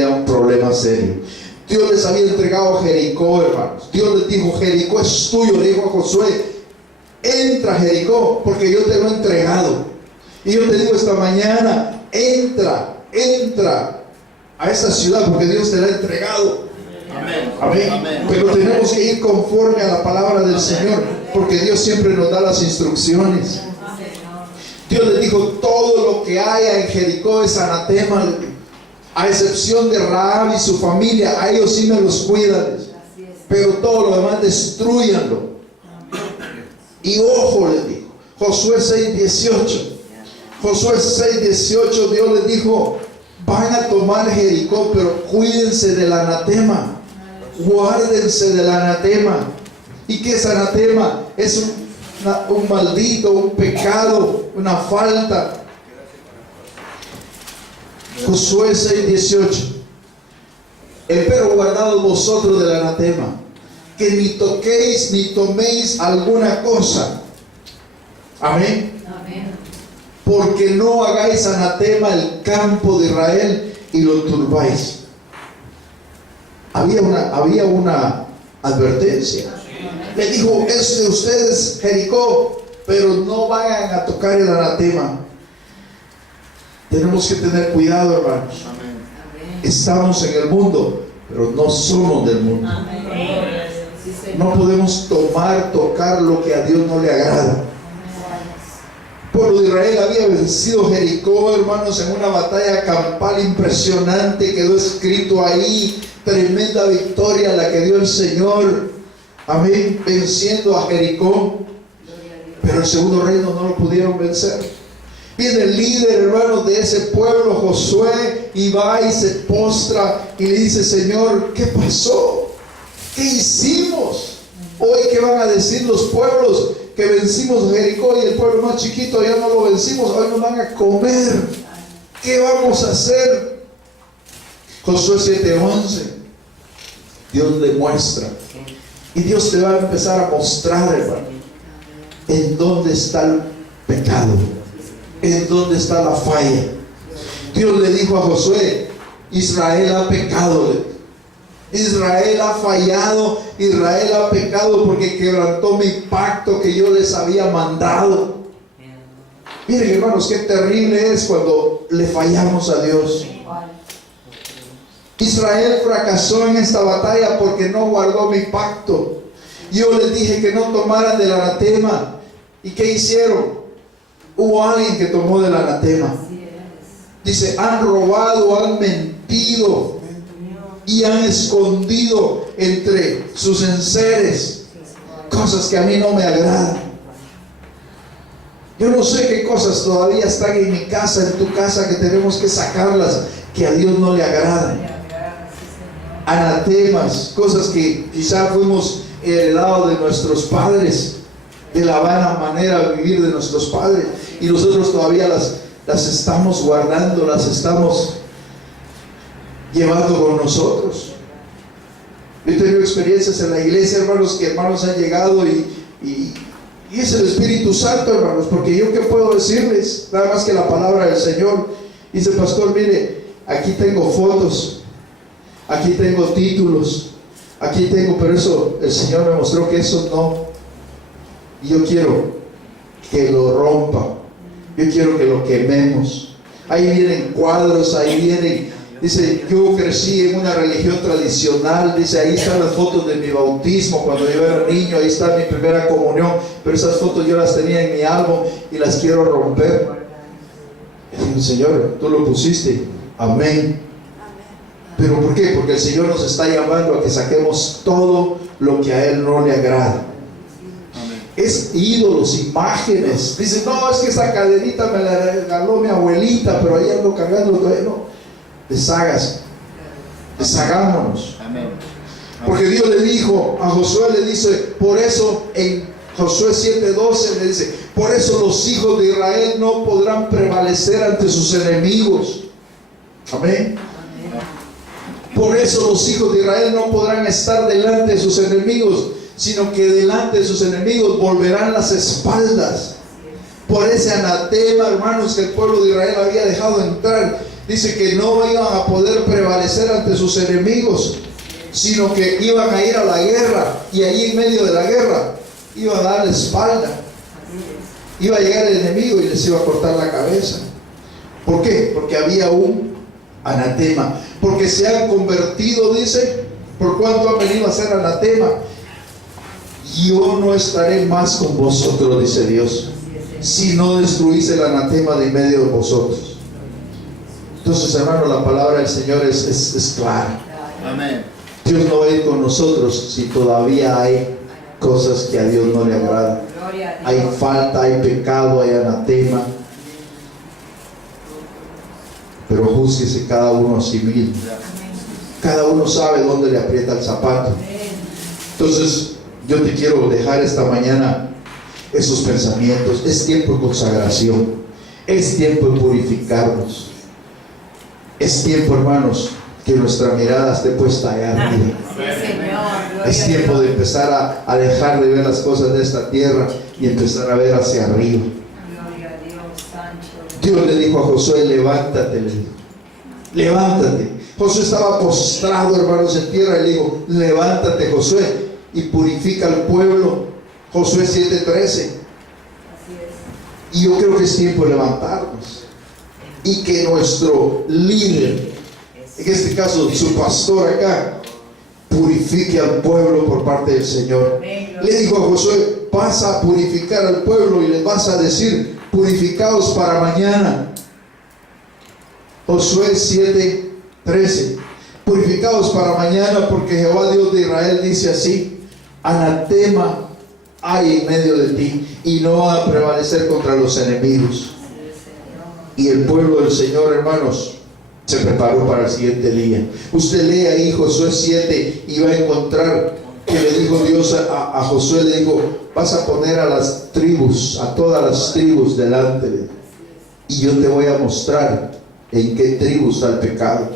un problema serio. Dios les había entregado Jericó, hermanos. Dios les dijo, Jericó es tuyo. Le dijo a Josué, entra a Jericó, porque yo te lo he entregado. Y yo te digo esta mañana, entra a esa ciudad, porque Dios te la ha entregado. Amén. Pero tenemos que ir conforme a la palabra del Señor, porque Dios siempre nos da las instrucciones. Dios les dijo, todo lo que haya en Jericó es anatema, a excepción de Rahab y su familia. A ellos sí me los cuidan, pero todo lo demás destrúyanlo. Y ojo, les dijo, Josué 6:18. Josué 6:18, Dios les dijo, van a tomar Jericó, pero cuídense del anatema, guárdense del anatema. ¿Y qué es anatema? Es un maldito, un pecado, una falta. Josué 6:18. Empero guardaos vosotros del anatema, que ni toquéis ni toméis alguna cosa. Amén. Porque no hagáis anatema el campo de Israel y lo turbáis. Había una advertencia. Le dijo: es de ustedes Jericó, pero no vayan a tocar el anatema. Tenemos que tener cuidado, hermanos. Estamos en el mundo, pero no somos del mundo. No podemos tocar lo que a Dios no le agrada. El pueblo de Israel había vencido Jericó, hermanos, en una batalla campal impresionante. Quedó escrito ahí, tremenda victoria la que dio el Señor. Amén, venciendo a Jericó. Pero el segundo reino no lo pudieron vencer. Viene el líder, hermanos, de ese pueblo, Josué, y va y se postra y le dice: Señor, ¿qué pasó? ¿Qué hicimos? Hoy, ¿qué van a decir los pueblos? Que vencimos a Jericó, y el pueblo más chiquito ya no lo vencimos. Hoy nos van a comer. ¿Qué vamos a hacer? Josué 7:11. Dios le muestra. Y Dios te va a empezar a mostrar, hermano, en dónde está el pecado, en dónde está la falla. Dios le dijo a Josué: Israel ha pecado. Israel ha fallado, Israel ha pecado porque quebrantó mi pacto que yo les había mandado. Miren, hermanos, qué terrible es cuando le fallamos a Dios. Israel fracasó en esta batalla porque no guardó mi pacto. Yo les dije que no tomaran del anatema. ¿Y qué hicieron? Hubo alguien que tomó del anatema. Dice: han robado, han mentido y han escondido entre sus enseres cosas que a mí no me agradan. Yo no sé qué cosas todavía están en mi casa, en tu casa, que tenemos que sacarlas, que a Dios no le agradan. Anatemas, cosas que quizá fuimos heredados de nuestros padres, de la vana manera de vivir de nuestros padres, y nosotros todavía las estamos guardando, las estamos llevando con nosotros. Yo he tenido experiencias en la iglesia, hermanos, que hermanos han llegado y es el Espíritu Santo, hermanos, porque yo qué puedo decirles, nada más que la palabra del Señor. Dice: pastor, mire, aquí tengo fotos, aquí tengo títulos, aquí tengo, pero eso, el Señor me mostró que eso no, y yo quiero que lo rompa, yo quiero que lo quememos. Ahí vienen cuadros, ahí vienen. Dice: yo crecí en una religión tradicional. Dice: ahí están las fotos de mi bautismo cuando yo era niño, ahí está mi primera comunión, pero esas fotos yo las tenía en mi álbum y las quiero romper. Y digo: Señor, tú lo pusiste, amén. ¿Pero por qué? Porque el Señor nos está llamando a que saquemos todo lo que a Él no le agrada. Es ídolos, imágenes. Dice: no, es que esa cadenita me la regaló mi abuelita, pero ahí ando cargando todavía. No, deshagámonos. Amén. Porque Dios le dijo a Josué, le dice, por eso en Josué 7:12 le dice: por eso los hijos de Israel no podrán prevalecer ante sus enemigos. Amén. Por eso los hijos de Israel no podrán estar delante de sus enemigos, sino que delante de sus enemigos volverán las espaldas. Por ese anatema, hermanos, que el pueblo de Israel había dejado entrar, dice que no iban a poder prevalecer ante sus enemigos, sino que iban a ir a la guerra, y ahí en medio de la guerra iban a dar la espalda. Iba a llegar el enemigo y les iba a cortar la cabeza. ¿Por qué? Porque había un anatema. Porque se han convertido, dice, por cuanto han venido a ser anatema, yo no estaré más con vosotros, dice Dios, si no destruís el anatema de en medio de vosotros. Entonces, hermano, la palabra del Señor es clara. Amén. Dios no va a ir con nosotros si todavía hay cosas que a Dios no le agradan. Hay falta, hay pecado, hay anatema. Pero júzguese cada uno a sí mismo. Cada uno sabe dónde le aprieta el zapato. Entonces, yo te quiero dejar esta mañana esos pensamientos. Es tiempo de consagración, es tiempo de purificarnos, es tiempo, hermanos, que nuestra mirada esté puesta allá arriba. Es tiempo de empezar a dejar de ver las cosas de esta tierra y empezar a ver hacia arriba. Dios le dijo a Josué: levántate, le dijo, levántate. Josué estaba postrado, hermanos, en tierra, y le dijo: levántate, Josué, y purifica al pueblo. Josué 7:13. Y yo creo que es tiempo de levantarnos y que nuestro líder, en este caso su pastor acá, purifique al pueblo por parte del Señor. Le dijo a Josué: vas a purificar al pueblo y les vas a decir: purificados para mañana. Josué 7:13. Purificados para mañana, porque Jehová Dios de Israel dice así: anatema hay en medio de ti, y no va a prevalecer contra los enemigos. Y el pueblo del Señor, hermanos, se preparó para el siguiente día. Usted lee ahí Josué 7 y va a encontrar que le dijo Dios a Josué, le dijo: vas a poner a las tribus, a todas las tribus delante de ti, y yo te voy a mostrar en qué tribu está el pecado.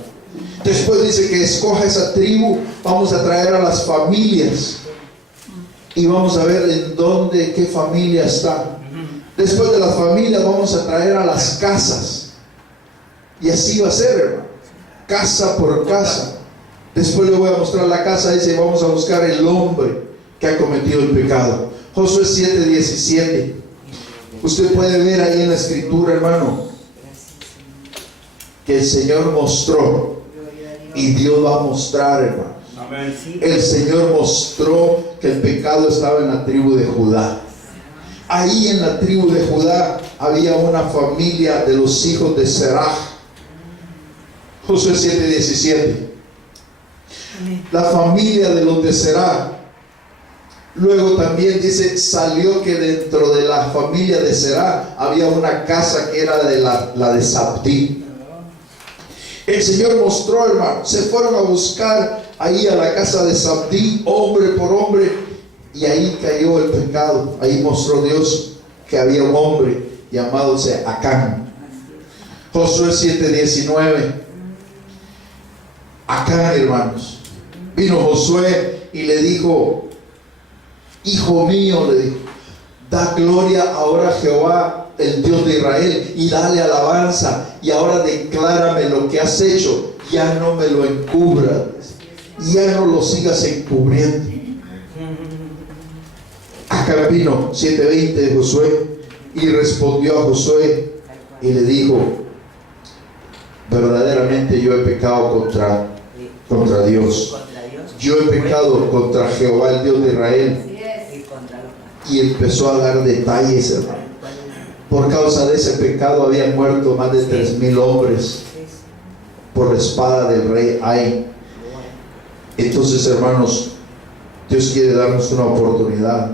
Después dice que escoja esa tribu. Vamos a traer a las familias y vamos a ver en dónde, qué familia está. Después de las familias vamos a traer a las casas, y así va a ser, hermano, casa por casa. Después le voy a mostrar la casa, dice: vamos a buscar el hombre que ha cometido el pecado. Josué 7:17. Usted puede ver ahí en la escritura, hermano, que el Señor mostró, y Dios va a mostrar, hermano. El Señor mostró que el pecado estaba en la tribu de Judá. Ahí en la tribu de Judá había una familia de los hijos de Serach. Josué 7:17. La familia de los de Serach. Luego también dice: salió que dentro de la familia de Serach había una casa que era de la de Zabdí. El Señor mostró, hermano, se fueron a buscar ahí a la casa de Zabdí, hombre por hombre, y ahí cayó el pecado. Ahí mostró Dios que había un hombre llamado Acán. Josué 7:19. Acán, hermanos, vino Josué y le dijo: hijo mío, le dijo, da gloria ahora a Jehová, el Dios de Israel, y dale alabanza, y ahora declárame lo que has hecho. Ya no me lo encubras, ya no lo sigas encubriendo. Acá vino 7:20 de Josué, y respondió a Josué y le dijo: verdaderamente yo he pecado contra Dios. Yo he pecado contra Jehová, el Dios de Israel. Y empezó a dar detalles, hermano. Por causa de ese pecado habían muerto más de 3,000 hombres por la espada del rey Ai. Entonces, hermanos, Dios quiere darnos una oportunidad.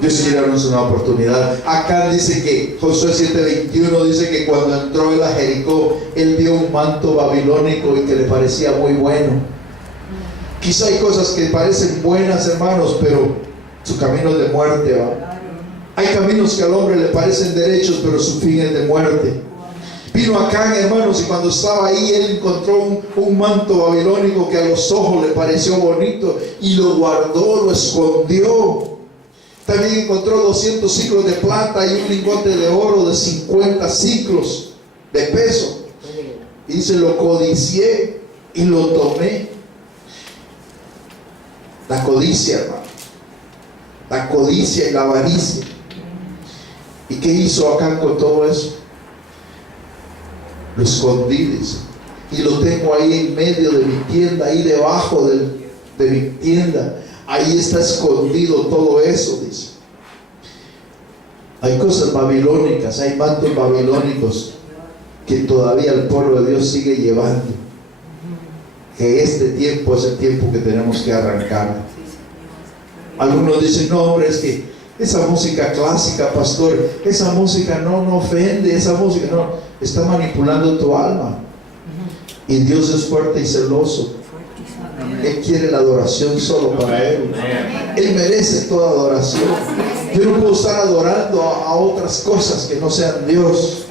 Dios quiere darnos una oportunidad. Acá dice que Josué 7:21 dice que cuando entró él a Jericó, él vio un manto babilónico y que le parecía muy bueno. Quizá hay cosas que parecen buenas, hermanos, pero su camino es de muerte, ¿va? Hay caminos que al hombre le parecen derechos, pero su fin es de muerte. Vino Acán, hermanos, y cuando estaba ahí, él encontró un manto babilónico que a los ojos le pareció bonito, y lo guardó, lo escondió. También encontró 200 ciclos de plata y un lingote de oro de 50 ciclos de peso. Y dice: lo codicié y lo tomé. La codicia, hermano. La codicia y la avaricia. ¿Y qué hizo Acán con todo eso? Lo escondí, dice, y lo tengo ahí en medio de mi tienda, ahí debajo de mi tienda. Ahí está escondido todo eso, dice. Hay cosas babilónicas, hay mantos babilónicos que todavía el pueblo de Dios sigue llevando. Que este tiempo es el tiempo que tenemos que arrancar. Algunos dicen: no, hombre, es que esa música clásica, pastor, esa música no ofende, esa música no, está manipulando tu alma. Y Dios es fuerte y celoso. Él quiere la adoración solo para Él. Él merece toda adoración. Yo no puedo estar adorando a otras cosas que no sean Dios.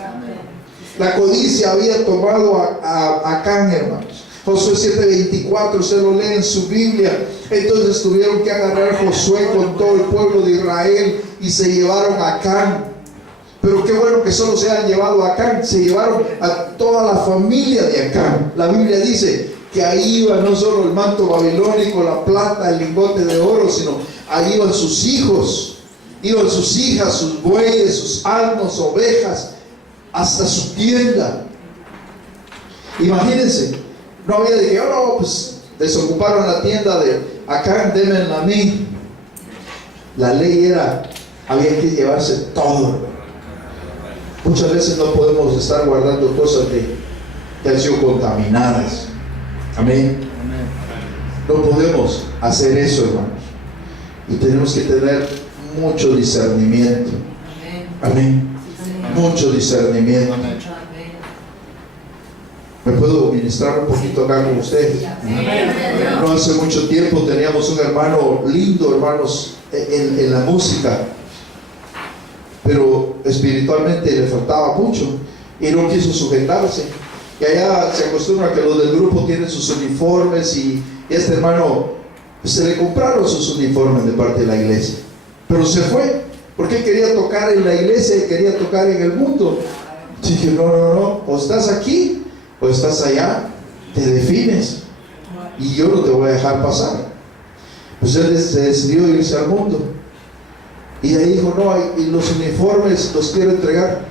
La codicia había tomado a Acán, hermanos. Josué 7:24, se lo lee en su Biblia. Entonces tuvieron que agarrar a Josué con todo el pueblo de Israel y se llevaron a Acán. Pero qué bueno que solo se han llevado a Acán. Se llevaron a toda la familia de Acán. La Biblia dice que ahí iba no solo el manto babilónico, la plata, el lingote de oro, sino ahí iban sus hijos, iban sus hijas, sus bueyes, sus asnos, ovejas, hasta su tienda. Imagínense, no había de que, oh no, pues desocuparon la tienda de Acán, démenla a mí. La ley era, había que llevarse todo. Muchas veces no podemos estar guardando cosas que han sido contaminadas. Amén. No podemos hacer eso, hermanos. Y tenemos que tener mucho discernimiento. Amén. Mucho discernimiento. ¿Me puedo ministrar un poquito acá con ustedes? No hace mucho tiempo teníamos un hermano lindo, hermanos, en la música, pero espiritualmente le faltaba mucho y no quiso sujetarse. Y allá se acostumbra que los del grupo tienen sus uniformes y este hermano se le compraron sus uniformes de parte de la iglesia, pero se fue porque él quería tocar en la iglesia y quería tocar en el mundo. Dije, no, o estás aquí o estás allá, te defines y yo no te voy a dejar pasar. Pues él se decidió irse al mundo y de ahí dijo, no, y los uniformes los quiero entregar.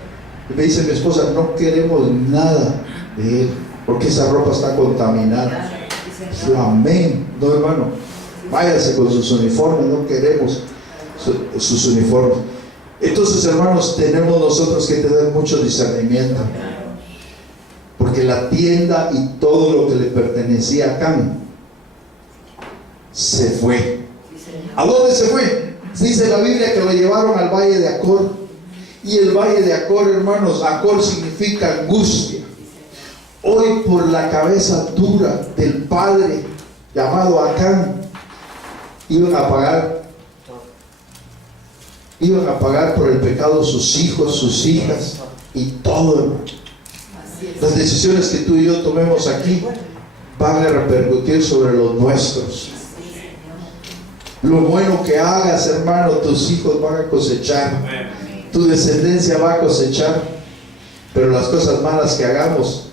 Y me dice mi esposa, no queremos nada de él porque esa ropa está contaminada. Amén. No, hermano, váyase con sus uniformes, no queremos sus uniformes. Entonces, hermanos, tenemos nosotros que tener mucho discernimiento, porque la tienda y todo lo que le pertenecía a Acán se fue. ¿A dónde se fue? Dice la Biblia que lo llevaron al valle de Acor. Y el valle de Acor, hermanos, Acor significa angustia. Hoy, por la cabeza dura del padre llamado Acán, iban a pagar por el pecado sus hijos, sus hijas y todo, hermano. Las decisiones que tú y yo tomemos aquí van a repercutir sobre los nuestros. Lo bueno que hagas, hermano, tus hijos van a cosechar, tu descendencia va a cosechar, pero las cosas malas que hagamos,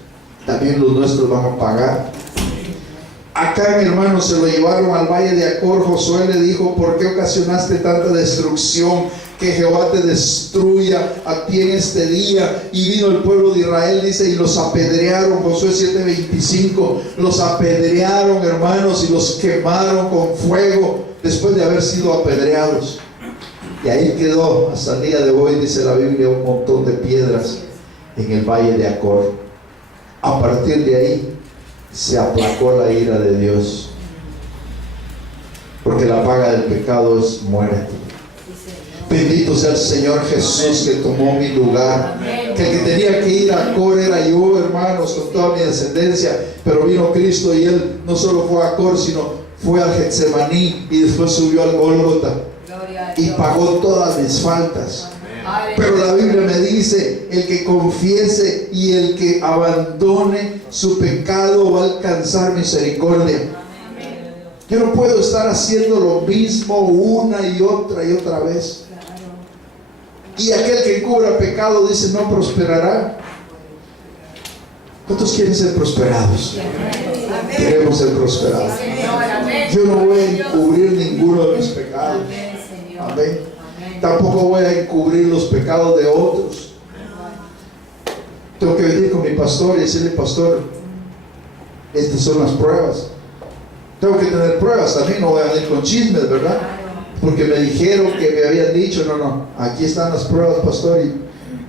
también los nuestros van a pagar. Acá, hermano, se lo llevaron al valle de Acor. Josué le dijo, ¿por qué ocasionaste tanta destrucción? Que Jehová te destruya a ti en este día. Y vino el pueblo de Israel, dice, y los apedrearon. Josué 7:25, los apedrearon, hermanos, y los quemaron con fuego después de haber sido apedreados. Y ahí quedó hasta el día de hoy, dice la Biblia, un montón de piedras en el valle de Acor. A partir de ahí se aplacó la ira de Dios, porque la paga del pecado es muerte. Bendito sea el Señor Jesús que tomó mi lugar. Que el que tenía que ir a Acor era yo, hermanos, con toda mi descendencia, pero vino Cristo y Él no solo fue a Acor, sino fue al Getsemaní y después subió al Gólgota y pagó todas mis faltas. Pero la Biblia me dice, el que confiese y el que abandone su pecado va a alcanzar misericordia. Yo no puedo estar haciendo lo mismo una y otra vez. Y aquel que cubra pecado, dice, no prosperará. ¿Cuántos quieren ser prosperados? Queremos ser prosperados. Yo no voy a encubrir ninguno de mis pecados. Amén. Tampoco voy a encubrir los pecados de otros. Tengo que venir con mi pastor y decirle, pastor, estas son las pruebas. Tengo que tener pruebas también, no voy a venir con chismes, ¿verdad? Porque me dijeron que me habían dicho, no, aquí están las pruebas, pastor, y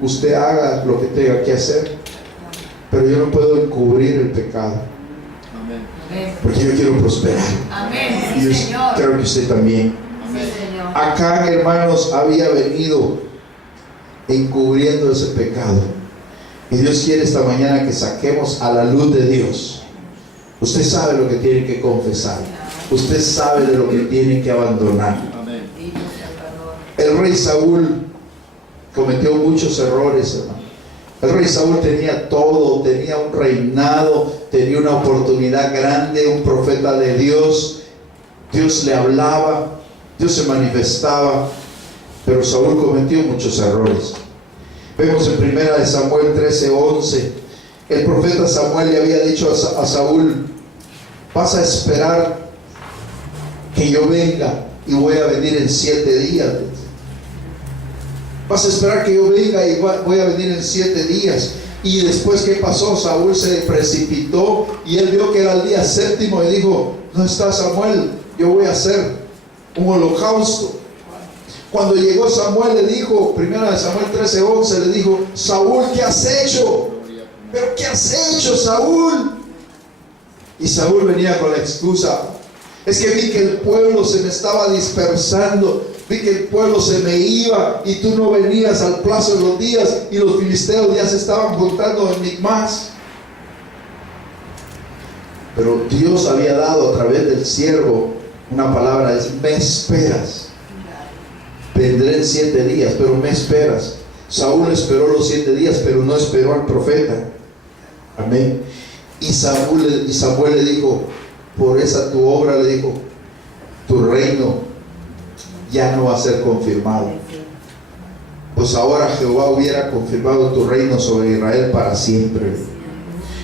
usted haga lo que tenga que hacer. Pero yo no puedo encubrir el pecado. Porque yo quiero prosperar. Y yo creo que usted también. Acá, hermanos, había venido encubriendo ese pecado. Y Dios quiere esta mañana que saquemos a la luz de Dios Usted sabe lo que tiene que confesar. Usted sabe de lo que tiene que abandonar. Amén. El rey Saúl cometió muchos errores, hermano. El rey Saúl tenía todo, tenía un reinado, tenía una oportunidad grande, un profeta de Dios. Dios le hablaba, Dios se manifestaba, pero Saúl cometió muchos errores. Vemos en 1 Samuel 13:11, el profeta Samuel le había dicho a Saúl: vas a esperar que yo venga y voy a venir en 7 días. Vas a esperar que yo venga y voy a venir en 7 días. Y después, ¿qué pasó? Saúl se precipitó y él vio que era el día 7º y dijo: no está Samuel, yo voy a hacer un holocausto. Cuando llegó Samuel le dijo, 1 Samuel 13:11, le dijo: Saúl, ¿qué has hecho? ¿Pero qué has hecho, Saúl? Y Saúl venía con la excusa: es que vi que el pueblo se me estaba dispersando, vi que el pueblo se me iba y tú no venías al plazo de los días y los filisteos ya se estaban juntando en Micmas. Pero Dios había dado a través del siervo una palabra: es me esperas. Vendré en 7 días, pero me esperas. Saúl esperó los 7 días, pero no esperó al profeta. Amén. Y Samuel le dijo: por esa tu obra, le dijo, tu reino ya no va a ser confirmado. Pues ahora Jehová hubiera confirmado tu reino sobre Israel para siempre.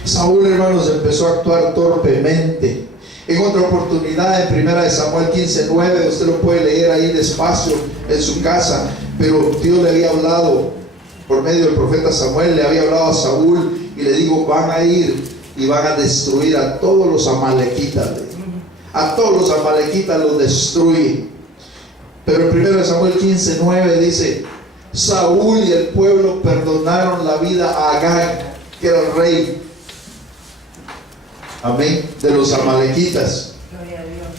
Saúl, hermanos, empezó a actuar torpemente. En otra oportunidad, en 1 Samuel 15:9, usted lo puede leer ahí despacio en su casa, pero Dios le había hablado por medio del profeta Samuel, le había hablado a Saúl y le dijo: van a ir y van a destruir a todos los amalequitas. A todos los amalequitas los destruye. Pero en 1 Samuel 15:9 dice: Saúl y el pueblo perdonaron la vida a Agag, que era el rey, amén, de los amalequitas.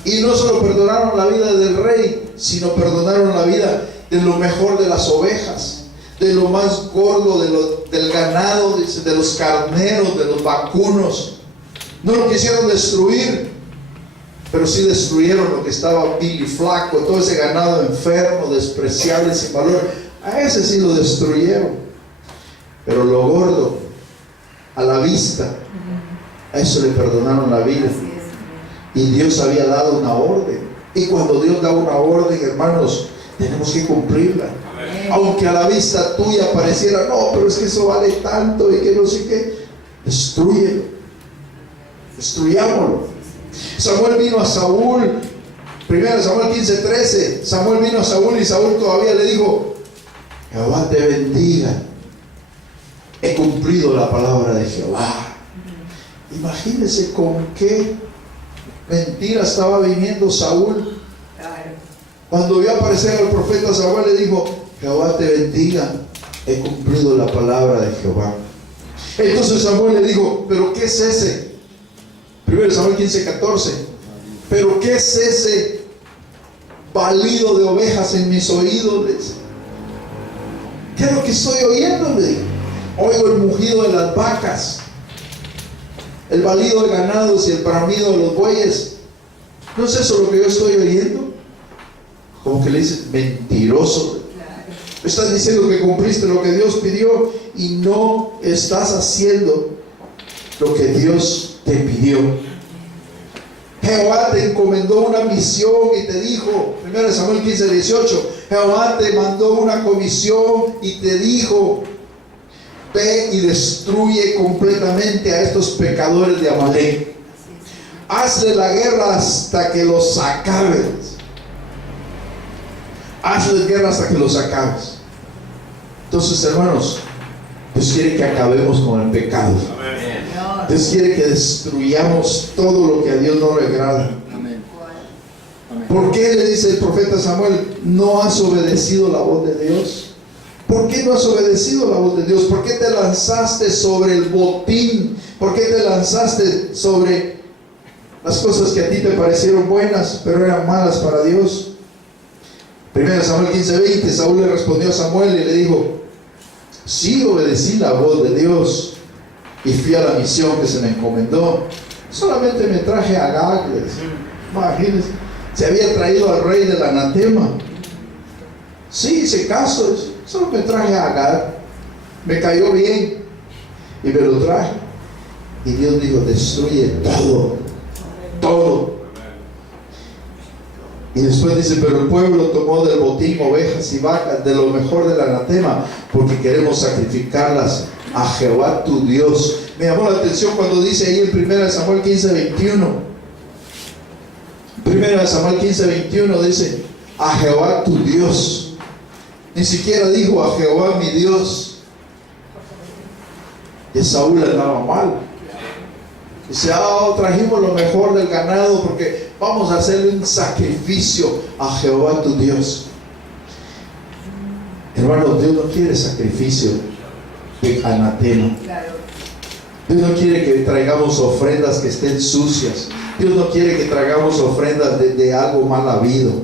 Y no solo perdonaron la vida del rey, sino perdonaron la vida de lo mejor de las ovejas, de lo más gordo del ganado, de los carneros, de los vacunos. No lo quisieron destruir, pero sí destruyeron lo que estaba vil y flaco, todo ese ganado enfermo, despreciable, sin valor. A ese sí lo destruyeron. Pero lo gordo, a la vista, a eso le perdonaron la vida. Y Dios había dado una orden. Y cuando Dios da una orden, hermanos, tenemos que cumplirla. Aunque a la vista tuya pareciera: no, pero es que eso vale tanto y que no sé qué. Destrúyelo. Destruyámoslo. Samuel vino a Saúl, 1 Samuel 15:13. Samuel vino a Saúl y Saúl todavía le dijo: Jehová te bendiga. He cumplido la palabra de Jehová. Imagínense con qué mentira estaba viniendo Saúl. Cuando vio aparecer al profeta Samuel, le dijo: Jehová te bendiga, he cumplido la palabra de Jehová. Entonces Samuel le dijo: ¿pero qué es ese? 1 Samuel 15:14. ¿pero qué es ese balido de ovejas en mis oídos? ¿Qué es lo que estoy oyendo? Le dijo: oigo el mugido de las vacas, el balido de ganados y el bramido de los bueyes. ¿No es eso lo que yo estoy oyendo? Como que le dice: mentiroso. Estás diciendo que cumpliste lo que Dios pidió y no estás haciendo lo que Dios te pidió. Jehová te encomendó una misión y te dijo, 1 Samuel 15:18, Jehová te mandó una comisión y te dijo: ve y destruye completamente a estos pecadores de Amalek. Hazle la guerra hasta que los acabes. Hazle guerra hasta que los acabes. Entonces, hermanos, Dios quiere que acabemos con el pecado. Dios quiere que destruyamos todo lo que a Dios no le agrada. ¿Por qué, le dice el profeta Samuel, no has obedecido la voz de Dios? ¿Por qué no has obedecido la voz de Dios? ¿Por qué te lanzaste sobre el botín? ¿Por qué te lanzaste sobre las cosas que a ti te parecieron buenas, pero eran malas para Dios? 1 Samuel 15:20, Saúl le respondió a Samuel y le dijo: sí, obedecí la voz de Dios y fui a la misión que se me encomendó. solamente me traje a Agag, le decía. Imagínense, se había traído al rey del anatema. Sí, hice caso, solo me traje a Agag, me cayó bien y me lo traje. Y Dios dijo, destruye todo, todo. Y después dice, pero el pueblo tomó del botín ovejas y vacas, de lo mejor del anatema, porque queremos sacrificarlas a Jehová tu Dios. Me llamó la atención cuando dice ahí en 1 Samuel 15:21. 1 Samuel 15:21 dice, a Jehová tu Dios. Ni siquiera dijo a Jehová mi Dios. Y Saúl andaba mal. Dice, trajimos lo mejor del ganado porque vamos a hacerle un sacrificio a Jehová tu Dios. Hermanos, Dios no quiere sacrificio de anatema. Dios no quiere que traigamos ofrendas que estén sucias. Dios no quiere que traigamos ofrendas de algo mal habido.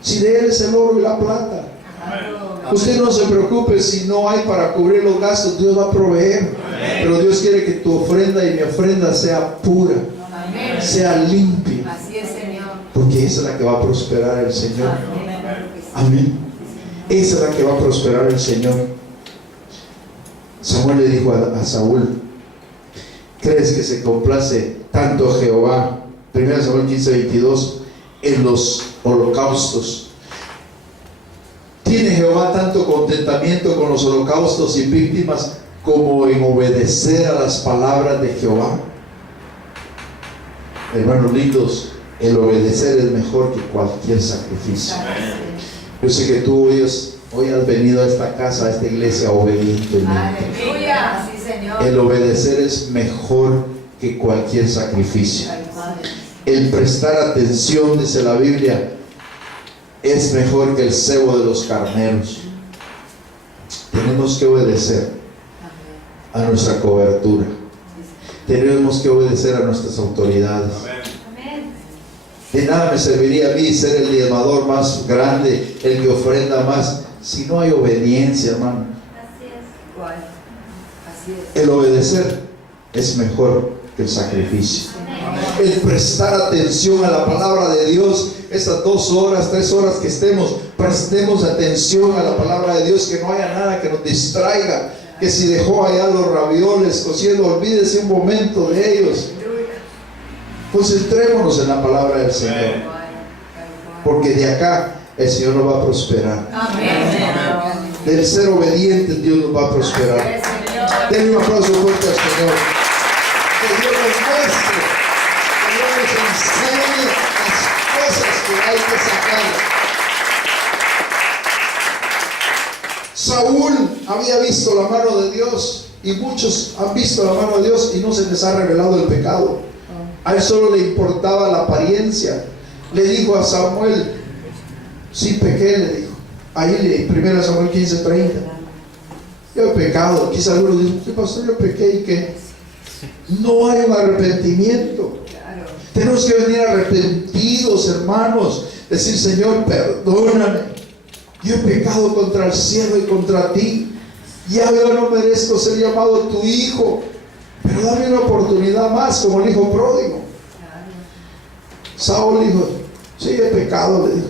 Si de Él es el oro y la plata. Usted no se preocupe si no hay para cubrir los gastos, Dios va a proveer. Pero Dios quiere que tu ofrenda y mi ofrenda sea pura, sea limpia. Así es, Señor. Porque esa es la que va a prosperar el Señor. Amén. Esa es la que va a prosperar el Señor. Samuel le dijo a Saúl, ¿crees que se complace tanto Jehová? 1 Samuel 15:22, en los holocaustos. ¿Tiene Jehová tanto contentamiento con los holocaustos y víctimas como en obedecer a las palabras de Jehová? Hermanos lindos, el obedecer es mejor que cualquier sacrificio. Yo sé que tú hoy has venido a esta casa, a esta iglesia obedientemente. Aleluya. Sí, Señor. El obedecer es mejor que cualquier sacrificio. El prestar atención, dice la Biblia, es mejor que el cebo de los carneros. Tenemos que obedecer a nuestra cobertura. Tenemos que obedecer a nuestras autoridades. De nada me serviría a mí ser el diezmador más grande, el que ofrenda más, si no hay obediencia, hermano. Así es. El obedecer es mejor que el sacrificio. El prestar atención a la palabra de Dios, esas 2 horas, 3 horas que estemos, prestemos atención a la palabra de Dios, que no haya nada que nos distraiga, que si dejó allá los ravioles cociendo, olvídese un momento de ellos. Concentrémonos en la palabra del Señor, porque de acá el Señor nos va a prosperar. Amén. Del ser obedientes Dios nos va a prosperar. Denle un aplauso fuerte al Señor. Que Dios nos muestre, que Dios nos enseñe las cosas que hay que sacar. Saúl había visto la mano de Dios, y muchos han visto la mano de Dios y no se les ha revelado el pecado. A él solo le importaba la apariencia. Le dijo a Samuel, sí pequé, le dijo. Ahí 1 Samuel 15:30. Yo he pecado. Quizá algunos dicen, ¿qué pasó? Yo pequé y qué. No hay un arrepentimiento. Tenemos que venir arrepentidos, hermanos. Decir, Señor, perdóname. Yo he pecado contra el cielo y contra ti. Ya yo no merezco ser llamado tu hijo. Pero dame una oportunidad más, como el hijo pródigo. Saúl dijo, sí, he pecado, le dijo.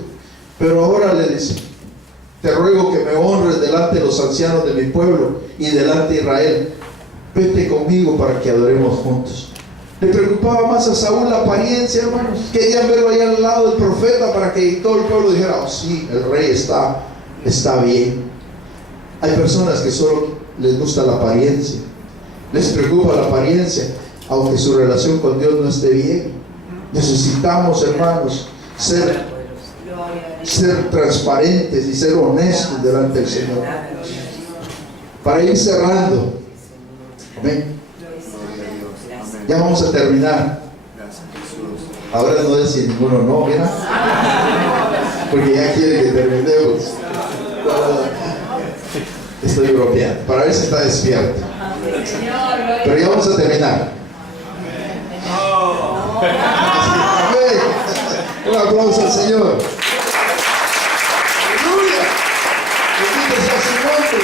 Pero ahora le dice, te ruego que me honres delante de los ancianos de mi pueblo y delante de Israel. Vete conmigo para que adoremos juntos. Le preocupaba más a Saúl la apariencia, hermanos. Querían verlo allá al lado del profeta para que todo el pueblo dijera, oh sí, el rey está bien. Hay personas que solo les gusta la apariencia. Les preocupa la apariencia, aunque su relación con Dios no esté bien. Necesitamos, hermanos, ser transparentes y ser honestos delante del Señor. Para ir cerrando, amén. Ya vamos a terminar. Ahora no decir ninguno no, mira, porque ya quiere que terminemos. Estoy bromeando, para ver si está despierto. Pero ya vamos a terminar. Amén. Un aplauso al Señor. Aleluya. Bendito sea su nombre.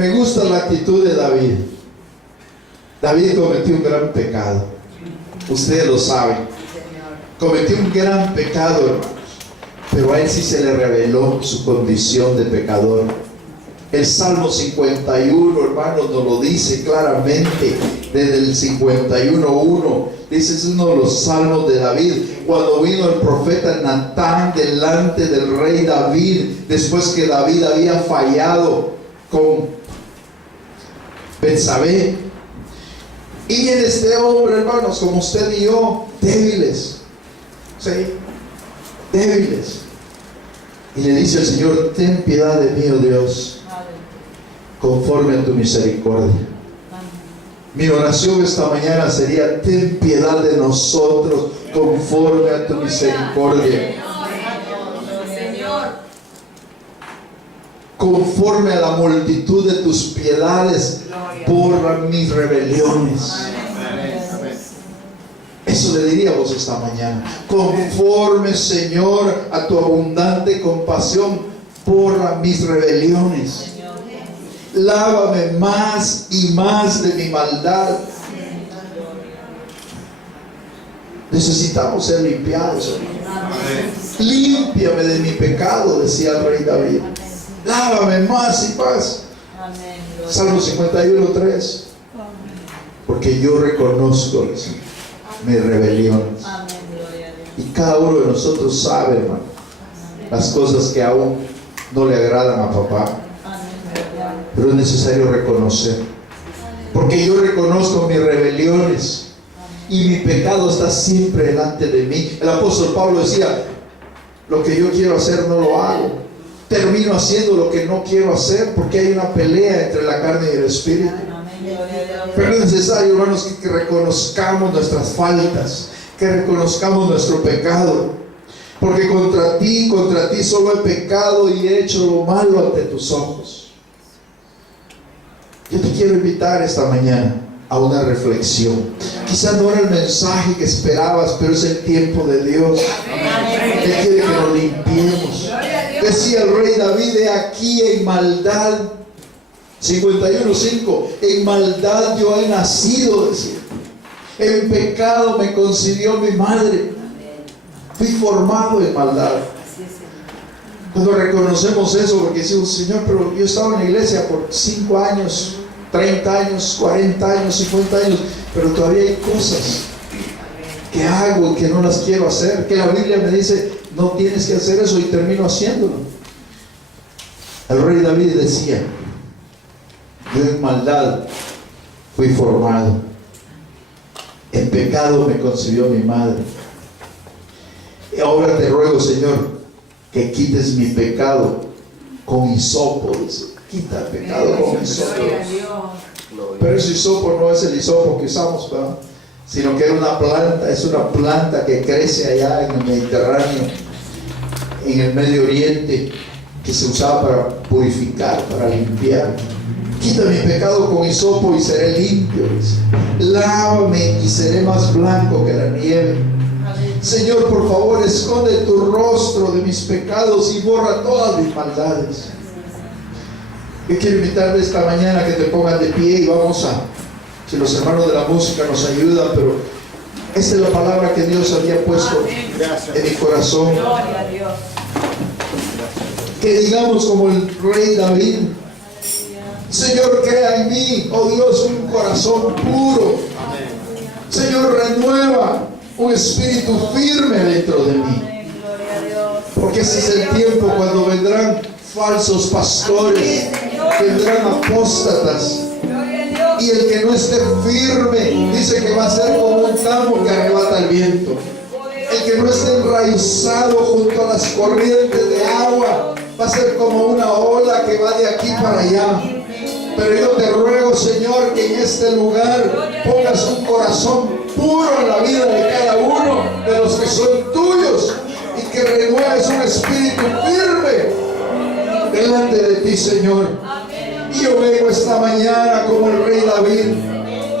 Me gusta la actitud de David. David cometió un gran pecado. Ustedes lo saben. Cometió un gran pecado, hermanos. Pero a él sí se le reveló su condición de pecador. El Salmo 51, hermanos, nos lo dice claramente. Desde el 51:1. Dice, es uno de los salmos de David. Cuando vino el profeta Natán delante del rey David, después que David había fallado con Betsabé. Y viene este hombre, hermanos, como usted y yo, débiles. ¿Sí? Débiles. Y le dice al Señor, ten piedad de mí, oh Dios, conforme a tu misericordia. Mi oración esta mañana sería, ten piedad de nosotros, conforme a tu misericordia. Conforme a la multitud de tus piedades, borra mis rebeliones. Eso le diríamos esta mañana. Conforme, Señor, a tu abundante compasión, borra mis rebeliones. Lávame más y más de mi maldad. Necesitamos ser limpiados, hermano. Límpiame de mi pecado, decía el rey David. Lávame más y más. Salmo 51:3. Porque yo reconozco mis rebeliones. Y cada uno de nosotros sabe, hermano, las cosas que aún no le agradan a papá. Pero es necesario reconocer. Porque yo reconozco mis rebeliones. Y mi pecado está siempre delante de mí. El apóstol Pablo decía, lo que yo quiero hacer no lo hago. Termino haciendo lo que no quiero hacer, porque hay una pelea entre la carne y el espíritu. Pero es necesario, hermanos, que reconozcamos nuestras faltas, que reconozcamos nuestro pecado. Porque contra ti solo he pecado y he hecho lo malo ante tus ojos. Yo te quiero invitar esta mañana a una reflexión. Quizás no era el mensaje que esperabas, pero es el tiempo de Dios. Él quiere que nos limpiemos. Decía el rey David, he aquí en maldad, 51:5, en maldad yo he nacido, decía. En pecado me concibió mi madre. Fui formado en maldad. Cuando reconocemos eso, porque decimos, Señor, pero yo estaba en la iglesia por 5 años, 30 años, 40 años, 50 años, pero todavía hay cosas que hago y que no las quiero hacer, que la Biblia me dice, no tienes que hacer eso, y termino haciéndolo. El rey David decía, yo en maldad fui formado, en pecado me concibió mi madre. Y ahora te ruego, Señor, que quites mi pecado con hisopo. Dice, quita el pecado con hisopo. Pero ese hisopo no es el hisopo que usamos, ¿verdad? Sino que es una planta que crece allá en el Mediterráneo, en el Medio Oriente, que se usaba para purificar, para limpiar. Quita mi pecado con hisopo y seré limpio. Dice. Lávame y seré más blanco que la nieve. Señor, por favor, esconde tu rostro de mis pecados y borra todas mis maldades. Yo quiero invitarte esta mañana a que te pongas de pie y vamos a, si los hermanos de la música nos ayudan, pero esta es la palabra que Dios había puesto en mi corazón. Que digamos como el rey David, Señor, crea en mí, oh Dios, un corazón puro. Señor, renueva un espíritu firme dentro de mí. Porque ese es el tiempo cuando vendrán falsos pastores, vendrán apóstatas, y el que no esté firme dice que va a ser como un tamo que arrebata el viento. El que no esté enraizado junto a las corrientes de agua va a ser como una ola que va de aquí para allá. Pero yo te ruego, Señor, que en este lugar pongas un corazón puro en la vida de cada uno de los que son tuyos, y que renueves un espíritu firme delante de ti, Señor. Y yo vengo esta mañana como el rey David.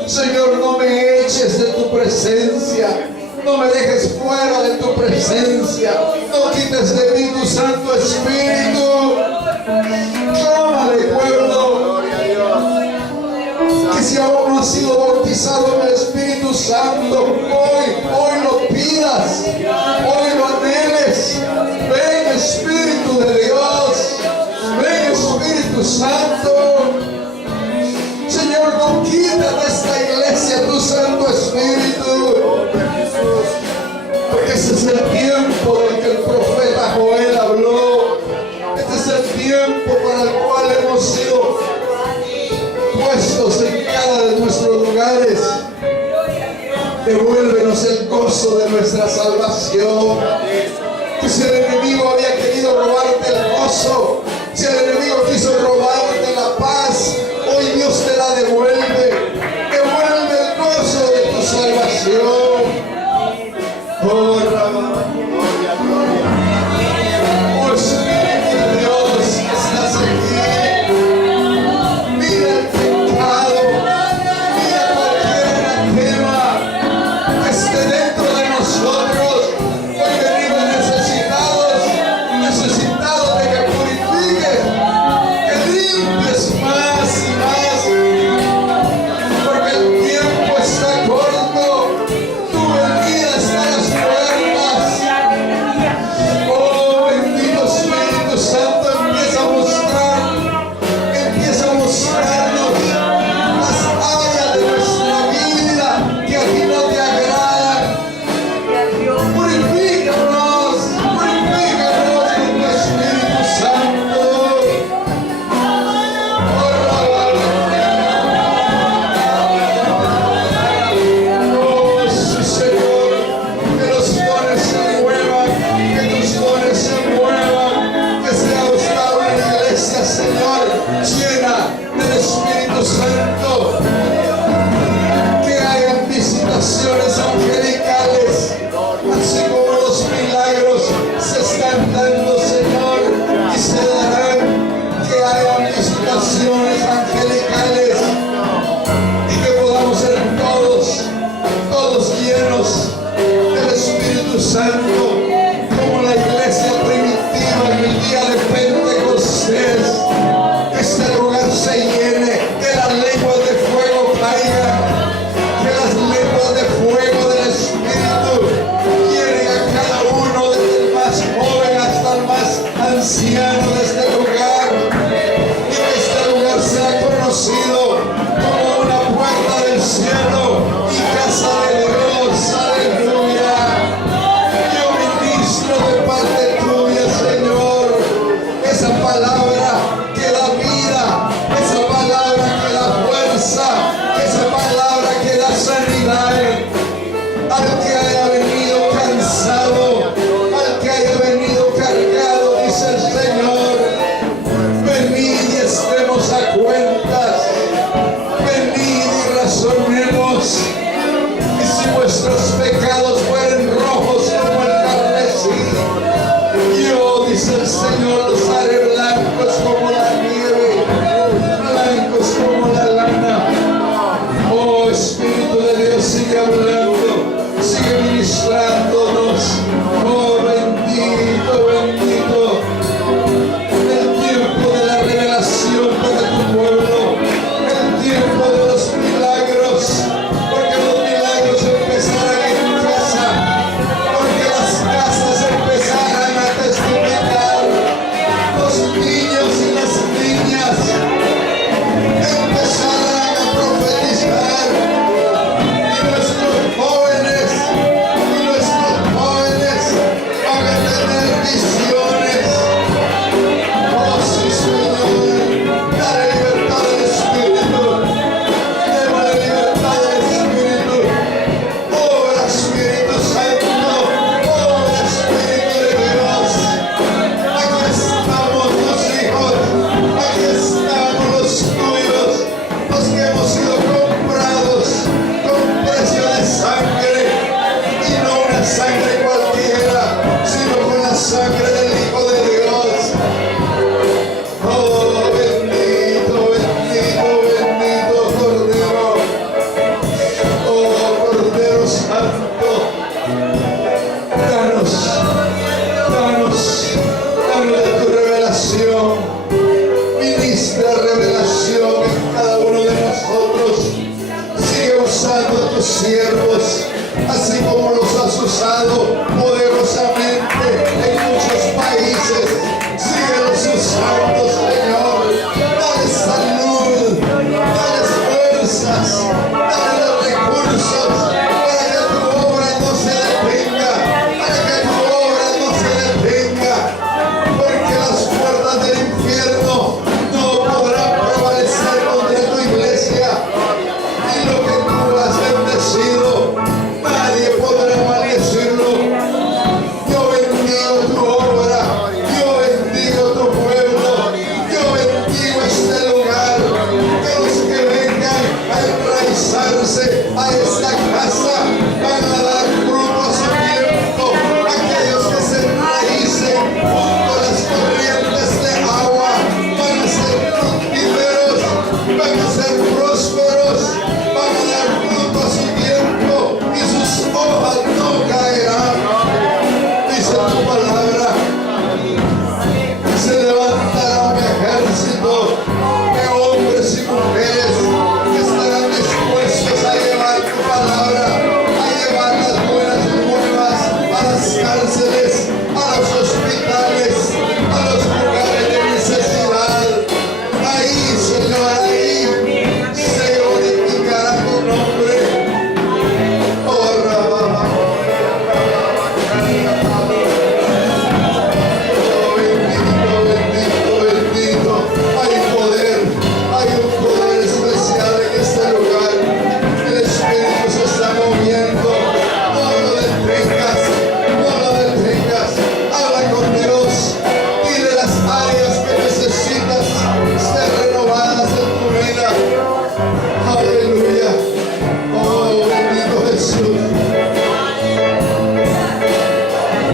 Señor, no me eches de tu presencia, no me dejes fuera de tu presencia, no quites de mí tu Santo Espíritu. Clámale, pueblo, si aún no has sido bautizado en el Espíritu Santo, hoy lo pidas, hoy lo anheles. Ven Espíritu de Dios, ven Espíritu Santo. Señor, no quites de esta iglesia tu Santo Espíritu, porque ese es el tiempo del que el profeta Joel habló. Este es el tiempo para el cual hemos sido puestos en cada de nuestros lugares. Devuélvenos el gozo de nuestra salvación. Que si el enemigo había querido robarte el gozo, si el enemigo quiso robarte la paz, hoy Dios te la devuelve. Devuelve el gozo de tu salvación. Oh, oh Espíritu de Dios, estás aquí. Mira el pecado, mira cualquier anatema que esté dentro de nosotros. Hoy venimos necesitados de que purifiques, que limpies más y más, porque el tiempo está corto, tu venida está a las puertas. Oh, bendito Espíritu Santo, empieza a mostrarnos las áreas de nuestra vida que a ti no te agradan. Purifícanos con tu Espíritu Santo. Oh, sí, Señor, que los dones se muevan, que tus dones se muevan, que sea usted una iglesia, Señor, llena del Espíritu Santo, que hayan visitaciones angelicales, así como los milagros se están dando, Señor, y se darán, que hayan visitaciones angelicales y que podamos ser todos llenos del Espíritu Santo, como la iglesia primitiva en el día de Pentecostés. Que este lugar se llene, que las lenguas de fuego caigan, que las lenguas de fuego del Espíritu lleguen a cada uno, desde el más joven hasta el más anciano de este lugar, y que este lugar sea conocido como una puerta del cielo y casa de Dios. Aleluya. Yo pasado